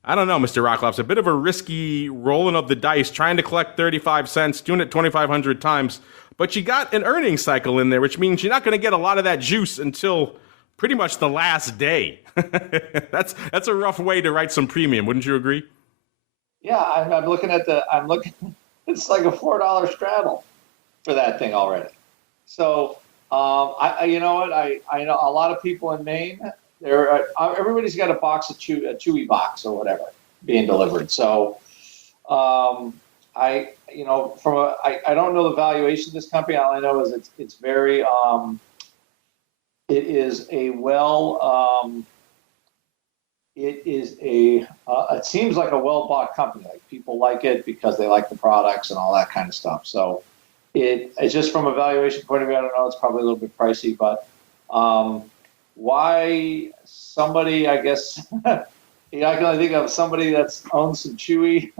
I don't know, Mr. Rocklops, a bit of a risky rolling of the dice, trying to collect 35 cents, doing it 2,500 times. But you got an earnings cycle in there, which means you're not going to get a lot of that juice until pretty much the last day. That's a rough way to write some premium. Wouldn't you agree? Yeah, I'm looking. It's like a $4 straddle for that thing already. So, you know what? I know a lot of people in Maine. Everybody's got a CHWY box or whatever being delivered. So, I don't know the valuation of this company. All I know is it's very. It is a well. It seems like a well-bought company. Like people like it because they like the products and all that kind of stuff. So it's just from a valuation point of view, I don't know, it's probably a little bit pricey, but why somebody, I guess, I can only think of somebody that's owned some CHWY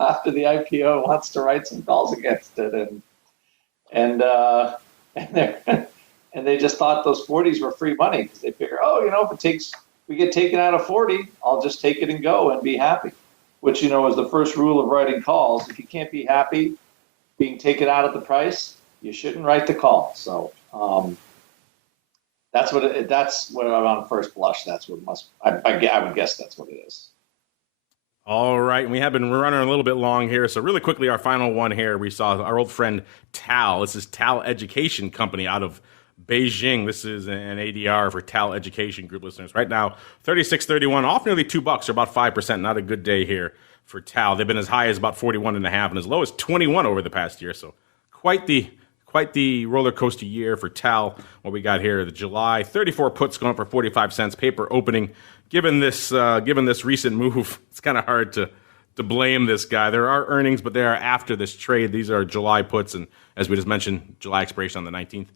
after the IPO wants to write some calls against it. And they just thought those 40s were free money because they figure, if we get taken out of 40, I'll just take it and go and be happy, which, is the first rule of writing calls. If you can't be happy being taken out at the price, you shouldn't write the call. So that's what on first blush, that's what I would guess that's what it is. All right, we have been running a little bit long here, so really quickly, our final one here, we saw our old friend TAL. This is TAL Education Company out of Beijing. This is an ADR for TAL Education Group listeners. Right now, 36.31, off nearly $2, or about 5%. Not a good day here for TAL. They've been as high as about 41.5 and as low as 21 over the past year, so quite the roller coaster year for TAL. What we got here, the July 34 puts going up for 45 cents. Paper opening. Given this recent move, it's kind of hard to blame this guy. There are earnings, but they are after this trade. These are July puts, and as we just mentioned, July expiration on the 19th.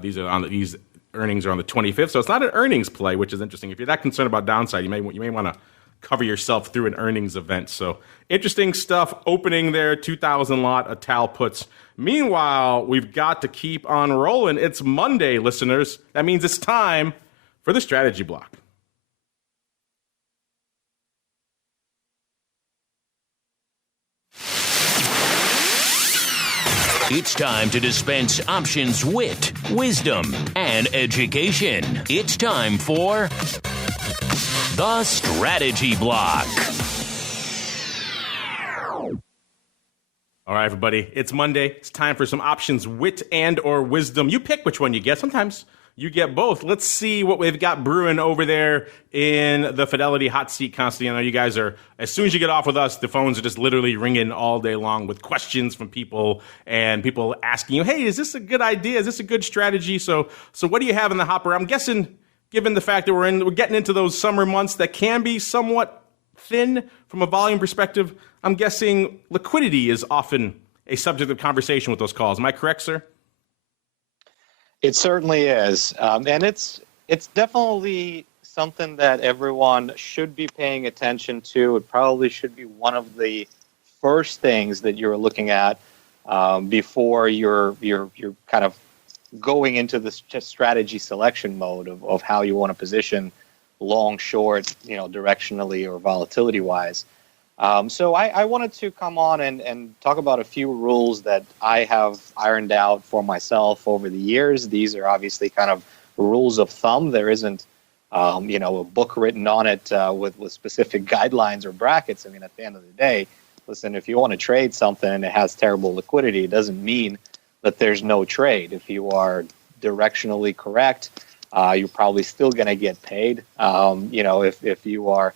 These earnings are on the 25th, so it's not an earnings play, which is interesting. If you're that concerned about downside, you may want to cover yourself through an earnings event. So interesting stuff opening there, 2,000 lot of TAL puts. Meanwhile, we've got to keep on rolling. It's Monday, listeners. That means it's time for the strategy block. It's time to dispense options, wit, wisdom, and education. It's time for the Strategy Block. All right, everybody, it's Monday. It's time for some options, wit, and or wisdom. You pick which one you get. Sometimes you get both. Let's see what we've got brewing over there in the Fidelity hot seat constantly. I know you guys are, as soon as you get off with us, the phones are just literally ringing all day long with questions from people and people asking you, hey, is this a good idea? Is this a good strategy? So what do you have in the hopper? I'm guessing, given the fact that we're getting into those summer months that can be somewhat thin from a volume perspective, I'm guessing liquidity is often a subject of conversation with those calls. Am I correct, sir? It certainly is, and it's definitely something that everyone should be paying attention to. It probably should be one of the first things that you're looking at before you're kind of going into the strategy selection mode of how you want to position long, short, directionally or volatility wise. So I wanted to come on and talk about a few rules that I have ironed out for myself over the years. These are obviously kind of rules of thumb. There isn't, a book written on it with specific guidelines or brackets. I mean, at the end of the day, listen, if you want to trade something and it has terrible liquidity, it doesn't mean that there's no trade. If you are directionally correct, you're probably still going to get paid. If you are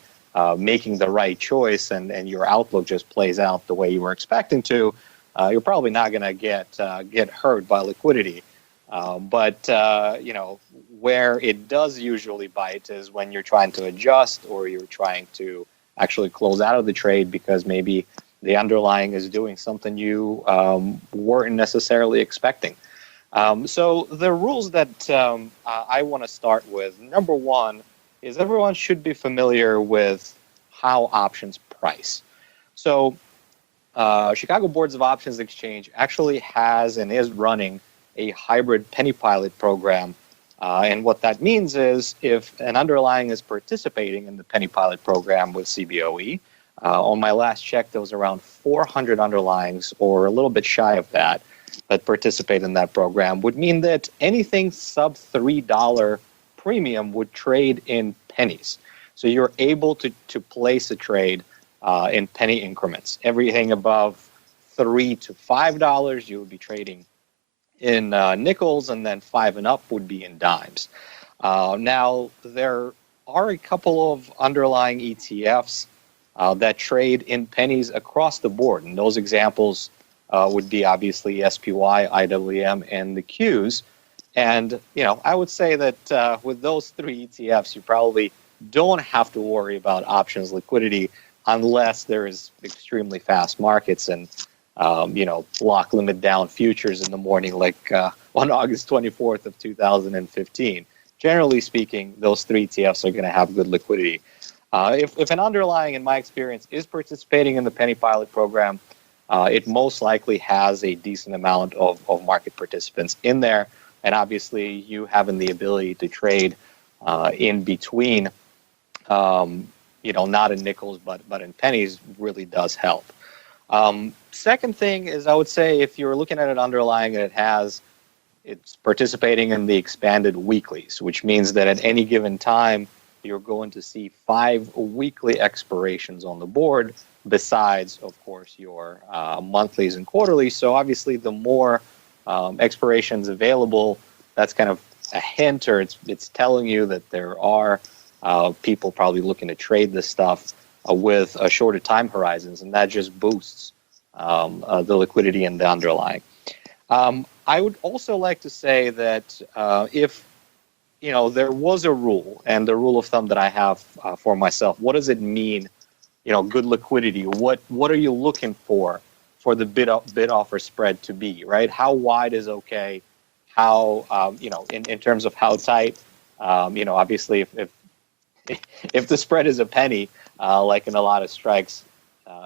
making the right choice and your outlook just plays out the way you were expecting to, you're probably not going to get hurt by liquidity. But where it does usually bite is when you're trying to adjust or you're trying to actually close out of the trade because maybe the underlying is doing something you weren't necessarily expecting. So the rules that I want to start with, number one, is everyone should be familiar with how options price. So Chicago Boards of Options Exchange actually has and is running a hybrid penny pilot program. And what that means is if an underlying is participating in the penny pilot program with CBOE, on my last check, there was around 400 underlyings or a little bit shy of that participate in that program, would mean that anything sub $3 premium would trade in pennies. So you're able to place a trade in penny increments. Everything above $3 to $5, you would be trading in nickels, and then 5 and up would be in dimes. Now, there are a couple of underlying ETFs that trade in pennies across the board, and those examples would be obviously SPY, IWM, and the Qs. And, I would say that with those 3 ETFs, you probably don't have to worry about options liquidity unless there is extremely fast markets and, block limit down futures in the morning, like on August 24th of 2015. Generally speaking, those 3 ETFs are going to have good liquidity. If an underlying, in my experience, is participating in the penny pilot program, it most likely has a decent amount of market participants in there. And obviously, you having the ability to trade in between not in nickels, but in pennies really does help. Second thing is, I would say if you're looking at it underlying and it's participating in the expanded weeklies, which means that at any given time, you're going to see 5 weekly expirations on the board, besides, of course, your monthlies and quarterlies. So obviously, the more expirations available, that's kind of a hint, or it's telling you that there are people probably looking to trade this stuff with shorter time horizons, and that just boosts the liquidity in the underlying. I would also like to say that if there was a rule, and the rule of thumb that I have for myself, what does it mean, good liquidity? What are you looking for the bid offer spread to be, right? How wide is okay? How, in terms of how tight, obviously if the spread is a penny, like in a lot of strikes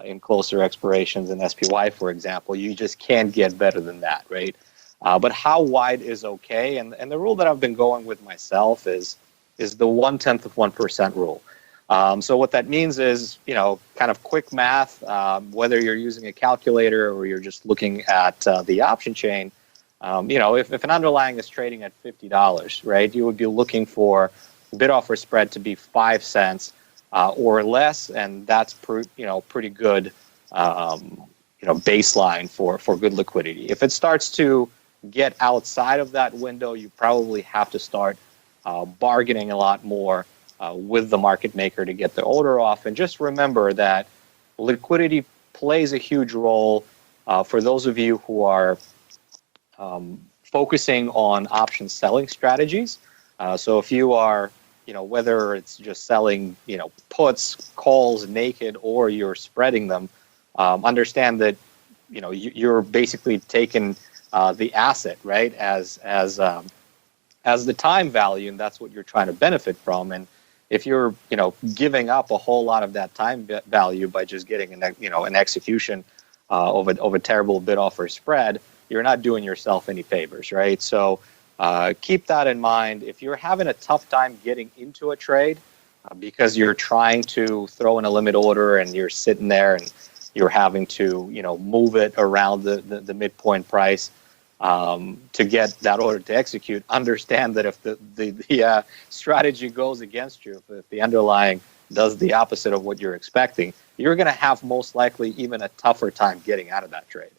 in closer expirations in SPY, for example, you just can't get better than that, right? But how wide is okay? And the rule that I've been going with myself is the 0.1% rule. So what that means is, kind of quick math, whether you're using a calculator or you're just looking at the option chain, if an underlying is trading at $50, right, you would be looking for bid offer spread to be 5 cents or less, and that's pretty good, baseline for good liquidity. If it starts to get outside of that window, you probably have to start bargaining a lot more with the market maker to get the order off. And just remember that liquidity plays a huge role for those of you who are focusing on option selling strategies. So if you are, whether it's just selling, puts, calls naked, or you're spreading them, understand that, you're basically taking the asset, right, as the time value, and that's what you're trying to benefit from. And if you're, giving up a whole lot of that time value by just getting an execution of a terrible bid offer spread, you're not doing yourself any favors, right? So keep that in mind. If you're having a tough time getting into a trade because you're trying to throw in a limit order and you're sitting there and you're having to, move it around the midpoint price to get that order to execute, understand that if the strategy goes against you, if the underlying does the opposite of what you're expecting, you're going to have most likely even a tougher time getting out of that trade.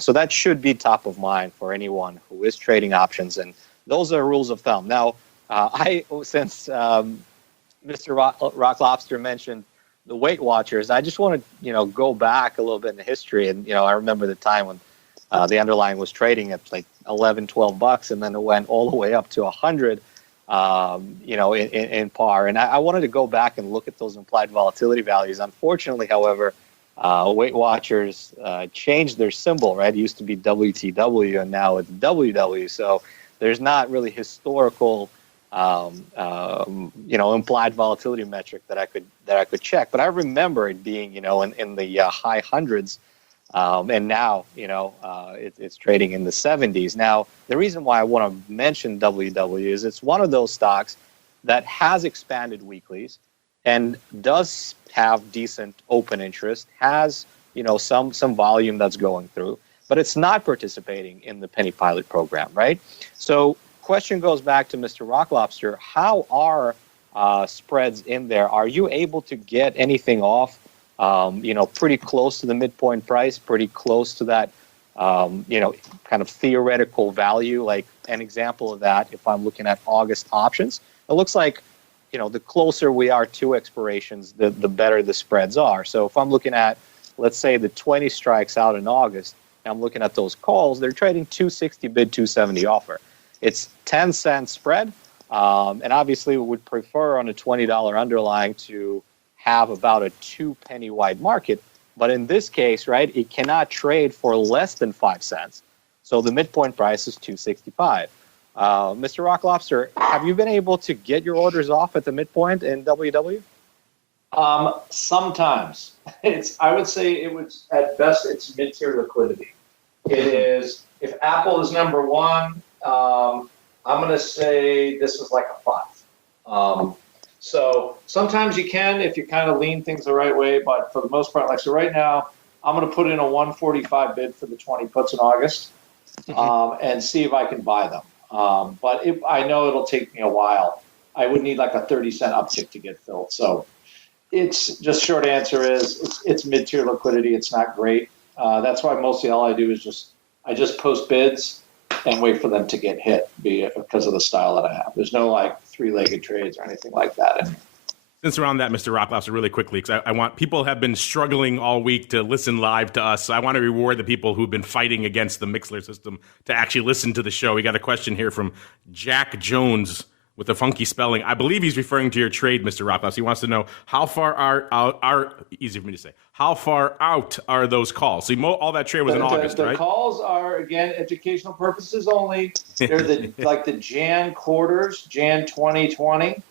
So that should be top of mind for anyone who is trading options, and those are rules of thumb. Now, since Mr. Rock Lobster mentioned the Weight Watchers, I just want to go back a little bit in the history, and I remember the time when the underlying was trading at like $11-12, and then it went all the way up to 100, in par. And I wanted to go back and look at those implied volatility values. Unfortunately, however, Weight Watchers changed their symbol, right? It used to be WTW, and now it's WW. So there's not really historical, implied volatility metric that I could check. But I remember it being, in the high hundreds, and now, it's trading in the 70s. Now, the reason why I want to mention WW is it's one of those stocks that has expanded weeklies and does have decent open interest, has, some volume that's going through, but it's not participating in the penny pilot program, right? So question goes back to Mr. Rock Lobster. How are spreads in there? Are you able to get anything off, pretty close to the midpoint price, pretty close to that, kind of theoretical value? Like an example of that, if I'm looking at August options, it looks like, the closer we are to expirations, the better the spreads are. So if I'm looking at, let's say, the 20 strikes out in August, and I'm looking at those calls, they're trading 260 bid, 270 offer. It's 10-cent spread, and obviously we would prefer on a $20 underlying to have about a 2 penny wide market. But in this case, right, it cannot trade for less than 5 cents. So the midpoint price is 265. Mr. Rock Lobster, have you been able to get your orders off at the midpoint in WW? Sometimes. I would say it was, at best, it's mid-tier liquidity. It is, if Apple is number one, I'm going to say this is like a 5. So sometimes you can if you kind of lean things the right way, but for the most part, like so right now, I'm going to put in a 145 bid for the 20 puts in August and see if I can buy them. But I know it'll take me a while. I would need like a 30-cent uptick to get filled. So it's just short answer is it's mid-tier liquidity. It's not great. That's why mostly all I do is I just post bids and wait for them to get hit because of the style that I have. There's no like three-legged trades or anything like that. Since we're on that, Mr. Lobster, really quickly, because I want people have been struggling all week to listen live to us. So I want to reward the people who've been fighting against the Mixler system to actually listen to the show. We got a question here from Jack Jones with a funky spelling. I believe he's referring to your trade, Mr. Rockhouse. He wants to know how far easy for me to say, how far out are those calls? See, all that trade was in August, right? The calls are, again, educational purposes only. They're like the Jan quarters, Jan 2020.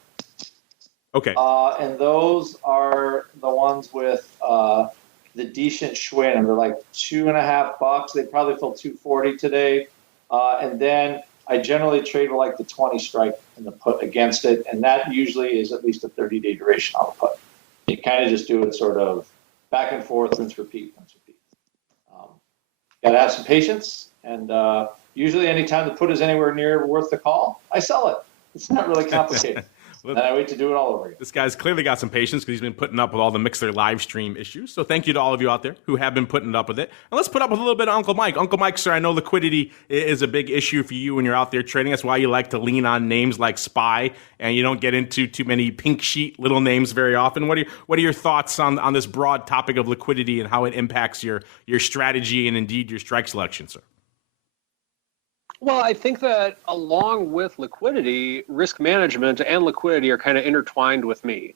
Okay. And those are the ones with the decent CHWY, and they're like $2.50. They probably fill 240 today. And then I generally trade with like the 20 strike in the put against it, and that usually is at least a 30-day duration on the put. You kind of just do it sort of back and forth, rinse, repeat, rinse, repeat. Got to have some patience, and usually anytime the put is anywhere near worth the call, I sell it. It's not really complicated. And I wait to do it all over again. This guy's clearly got some patience because he's been putting up with all the Mixer live stream issues. So thank you to all of you out there who have been putting up with it. And let's put up with a little bit of Uncle Mike. Uncle Mike, sir, I know liquidity is a big issue for you when you're out there trading. That's why you like to lean on names like SPY, and you don't get into too many pink sheet little names very often. What are your thoughts on this broad topic of liquidity and how it impacts your strategy and indeed your strike selection, sir? Well, I think that along with liquidity, risk management and liquidity are kind of intertwined with me.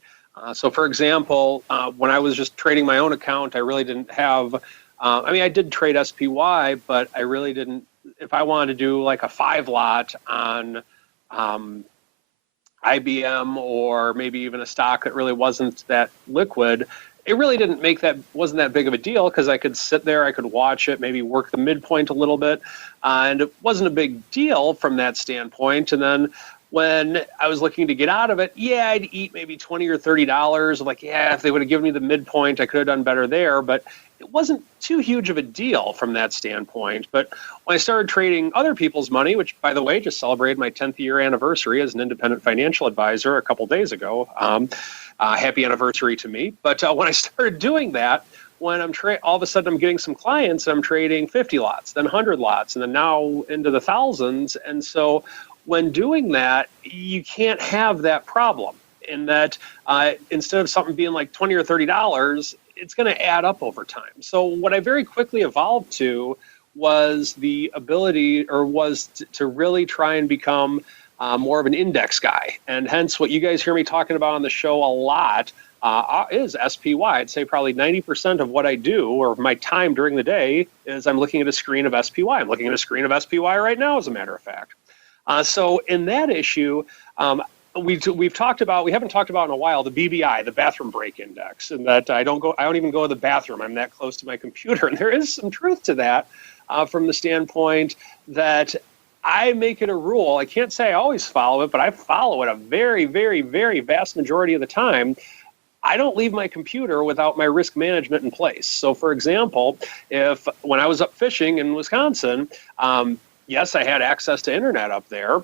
So, for example, when I was just trading my own account, I really didn't have, I did trade SPY, but I really didn't, if I wanted to do like a 5-lot on IBM or maybe even a stock that really wasn't that liquid, it really wasn't that big of a deal because I could sit there, I could watch it, maybe work the midpoint a little bit, and it wasn't a big deal from that standpoint. And then when I was looking to get out of it, I'd eat maybe $20 or $30. Like, if they would have given me the midpoint, I could have done better there, but it wasn't too huge of a deal from that standpoint. But when I started trading other people's money, which, by the way, just celebrated my 10th year anniversary as an independent financial advisor a couple days ago, happy anniversary to me. But when I started doing that, when I'm all of a sudden I'm getting some clients, I'm trading 50 lots, then 100 lots, and then now into the thousands. And so when doing that, you can't have that problem in that instead of something being like $20 or $30, it's going to add up over time. So what I very quickly evolved to was the ability, to really try and become more of an index guy. And hence what you guys hear me talking about on the show a lot is SPY. I'd say probably 90% of what I do or my time during the day is I'm looking at a screen of SPY. I'm looking at a screen of SPY right now, as a matter of fact. So in that issue, we haven't talked about in a while the BBI, the bathroom break index, and that I don't even go to the bathroom. I'm that close to my computer, and there is some truth to that from the standpoint that I make it a rule. I can't say I always follow it, but I follow it a very, very, very vast majority of the time. I don't leave my computer without my risk management in place. So, for example, when I was up fishing in Wisconsin, yes, I had access to internet up there,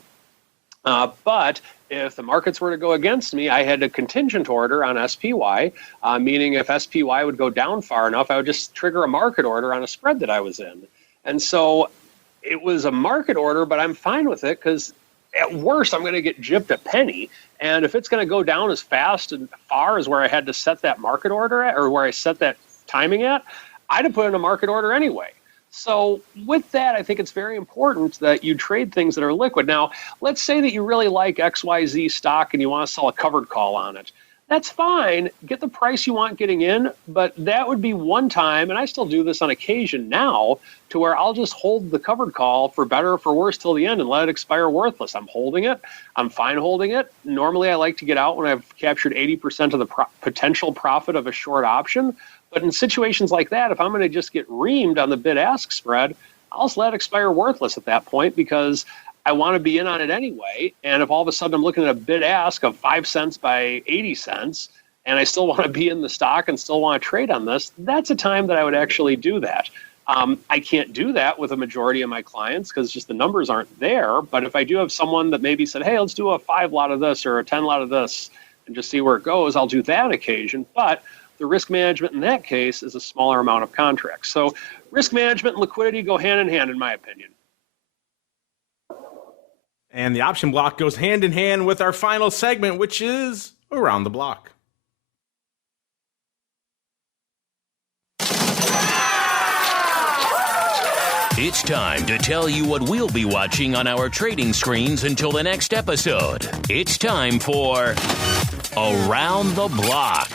but if the markets were to go against me, I had a contingent order on SPY, meaning if SPY would go down far enough, I would just trigger a market order on a spread that I was in. And so it was a market order, but I'm fine with it because at worst, I'm going to get gypped a penny. And if it's going to go down as fast and far as where I had to set that market order at, or where I set that timing at, I'd have put in a market order anyway. So with that, I think it's very important that you trade things that are liquid. Now, let's say that you really like XYZ stock and you want to sell a covered call on it. That's fine. Get the price you want getting in, but that would be one time, and I still do this on occasion now, to where I'll just hold the covered call for better or for worse till the end and let it expire worthless. I'm holding it. I'm fine holding it. Normally, I like to get out when I've captured 80% of the potential profit of a short option. But in situations like that, if I'm going to just get reamed on the bid-ask spread, I'll just let it expire worthless at that point because I want to be in on it anyway. And if all of a sudden I'm looking at a bid ask of 5 cents by 80 cents, and I still want to be in the stock and still want to trade on this, that's a time that I would actually do that. I can't do that with a majority of my clients because just the numbers aren't there. But if I do have someone that maybe said, hey, let's do a 5 lot of this or a 10 lot of this and just see where it goes, I'll do that occasion. But the risk management in that case is a smaller amount of contracts. So risk management and liquidity go hand in hand, in my opinion. And the option block goes hand in hand with our final segment, which is Around the Block. It's time to tell you what we'll be watching on our trading screens until the next episode. It's time for Around the Block.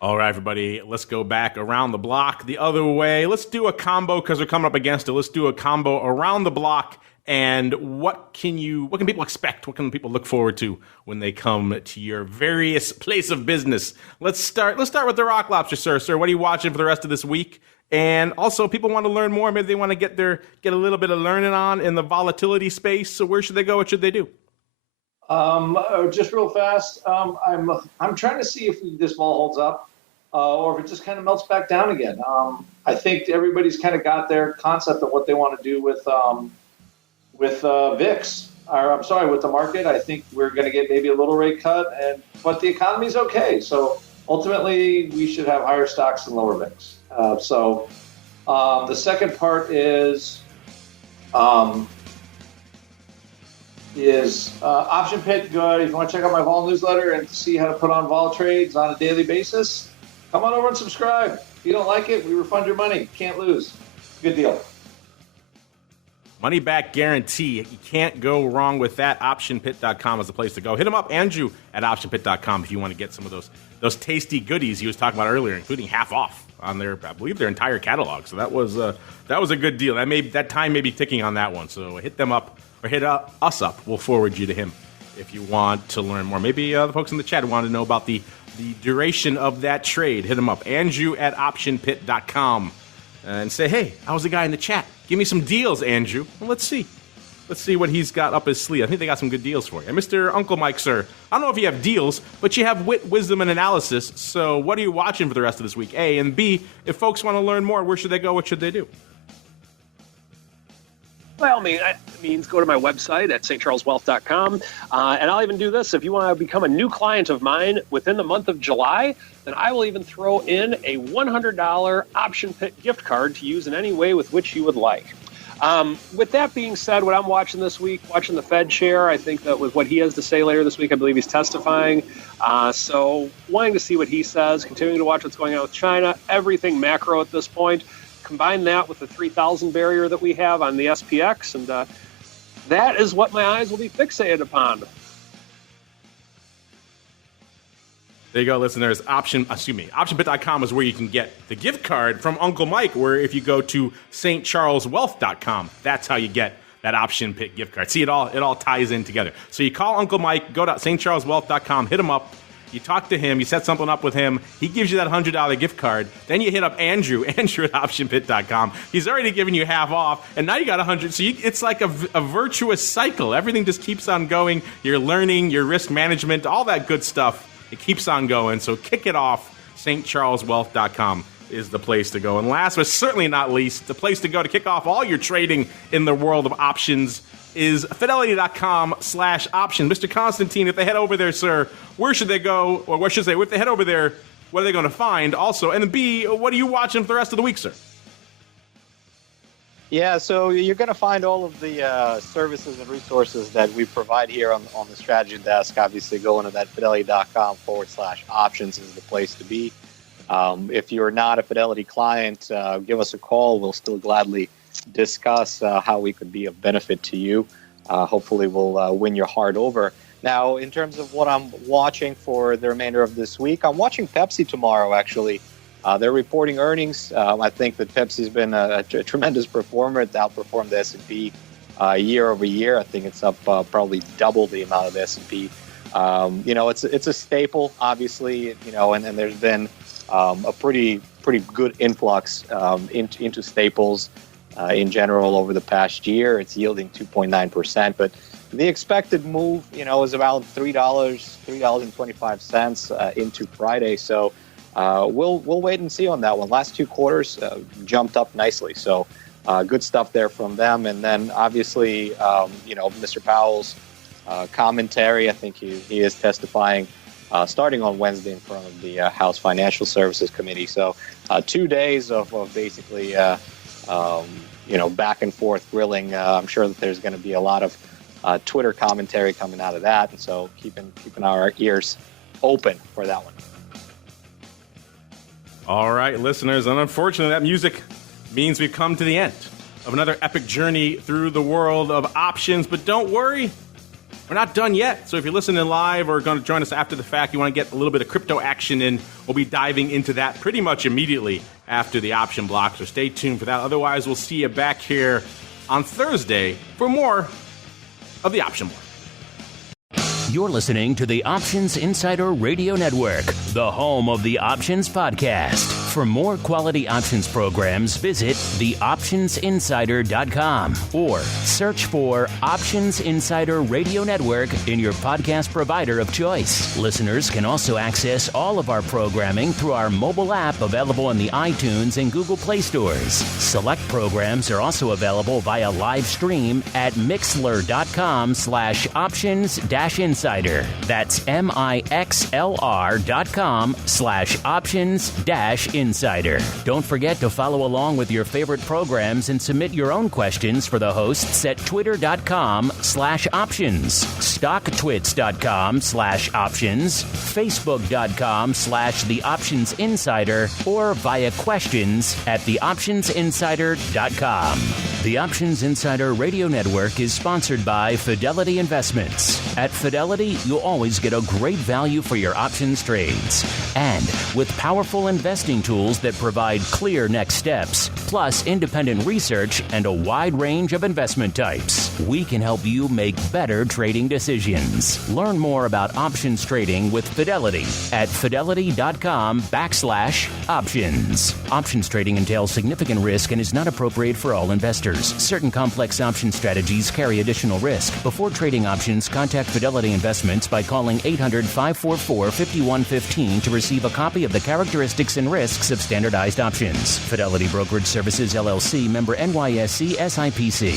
All right, everybody, let's go back around the block the other way. Let's do a combo because we're coming up against it. Let's do a combo around the block. And what can people expect? What can people look forward to when they come to your various place of business? Let's start with the Rock Lobster, sir. Sir, what are you watching for the rest of this week? And also, people want to learn more. Maybe they want to get a little bit of learning on in the volatility space. So where should they go? What should they do? Just real fast. I'm trying to see if this vol holds up, or if it just kind of melts back down again. I think everybody's kind of got their concept of what they want to do with VIX. With the market. I think we're going to get maybe a little rate cut, but the economy's okay. So ultimately, we should have higher stocks and lower VIX. The second part is Option Pit good. If you want to check out my vol newsletter and see how to put on vol trades on a daily basis, come on over and subscribe. If you don't like it, we refund your money. Can't lose. Good deal. Money back guarantee. You can't go wrong with that. OptionPit.com is the place to go. Hit them up, Andrew, at OptionPit.com if you want to get some of those tasty goodies he was talking about earlier, including half off on their entire catalog. So that was a good deal. That time may be ticking on that one. So hit them up or hit us up. We'll forward you to him if you want to learn more. Maybe the folks in the chat want to know about the duration of that trade. Hit them up, Andrew at OptionPit.com, and say, hey, I was the guy in the chat. Give me some deals, Andrew. Well, let's see. Let's see what he's got up his sleeve. I think they got some good deals for you. And Mr. Uncle Mike, sir, I don't know if you have deals, but you have wit, wisdom, and analysis. So what are you watching for the rest of this week? A, and B, if folks want to learn more, where should they go? What should they do? Well, that means go to my website at stcharleswealth.com. And I'll even do this. If you want to become a new client of mine within the month of July, then I will even throw in a $100 Option Pit gift card to use in any way with which you would like. With that being said, what I'm watching this week, watching the Fed chair, I think that with what he has to say later this week, I believe he's testifying. So wanting to see what he says, continuing to watch what's going on with China, everything macro at this point. Combine that with the 3,000 barrier that we have on the SPX, and that is what my eyes will be fixated upon. There you go, listeners. OptionPit.com is where you can get the gift card from Uncle Mike, where if you go to stcharleswealth.com, that's how you get that Option Pit gift card. See, it all ties in together. So you call Uncle Mike, go to stcharleswealth.com, hit him up. You talk to him, you set something up with him, he gives you that $100 gift card, then you hit up Andrew at OptionPit.com. He's already given you half off, and now you got $100. So it's like a virtuous cycle. Everything just keeps on going. Your learning, your risk management, all that good stuff, it keeps on going. So kick it off. stcharleswealth.com is the place to go. And last but certainly not least, the place to go to kick off all your trading in the world of options is Fidelity.com/options. Mr. Constantine, if they head over there, sir, where should they go? Or what should I say? If they head over there, what are they going to find also? And then B, what are you watching for the rest of the week, sir? Yeah, so you're going to find all of the services and resources that we provide here on the strategy desk. Obviously, going to that Fidelity.com/options is the place to be. If you're not a Fidelity client, give us a call. We'll still gladly discuss how we could be of benefit to you. Hopefully we'll win your heart over. Now, in terms of what I'm watching for the remainder of this week, I'm watching Pepsi tomorrow, actually. They're reporting earnings. I think that Pepsi's been a tremendous performer. It's outperformed the S&P year over year. I think it's up probably double the amount of the S&P. It's a staple, obviously, and there's been a pretty good influx into staples. in general over the past year. It's yielding 2.9%, but the expected move, is around $3.25 into Friday. So we'll wait and see on that one. Last 2 quarters jumped up nicely, so good stuff there from them. And then obviously, Mr. Powell's commentary. I think he is testifying starting on Wednesday in front of the House Financial Services Committee. So 2 days of basically back and forth grilling. I'm sure that there's going to be a lot of Twitter commentary coming out of that, and so keeping our ears open for that one. All right, listeners, and unfortunately that music means we've come to the end of another epic journey through the world of options. But don't worry, we're not done yet. So if you're listening live or going to join us after the fact, you want to get a little bit of crypto action in, we'll be diving into that pretty much immediately after the option block. So stay tuned for that. Otherwise, we'll see you back here on Thursday for more of the Option Block. You're listening to the Options Insider Radio Network, the home of the Options Podcast. For more quality options programs, visit theoptionsinsider.com or search for Options Insider Radio Network in your podcast provider of choice. Listeners can also access all of our programming through our mobile app available in the iTunes and Google Play stores. Select programs are also available via live stream at mixlr.com/options-insider. That's mixlr.com/options-insider. Don't forget to follow along with your favorite programs and submit your own questions for the hosts at twitter.com/options, stocktwits.com/options, facebook.com/theoptionsinsider, or via questions at theoptionsinsider.com. The Options Insider Radio Network is sponsored by Fidelity Investments. At Fidelity, you'll always get a great value for your options trades. And with powerful investing tools that provide clear next steps, plus independent research and a wide range of investment types, we can help you make better trading decisions. Learn more about options trading with Fidelity at fidelity.com/options. Options trading entails significant risk and is not appropriate for all investors. Certain complex option strategies carry additional risk. Before trading options, contact Fidelity Investments by calling 800-544-5115 to receive a copy of the characteristics and risks of standardized options. Fidelity Brokerage Services, LLC, member NYSE SIPC.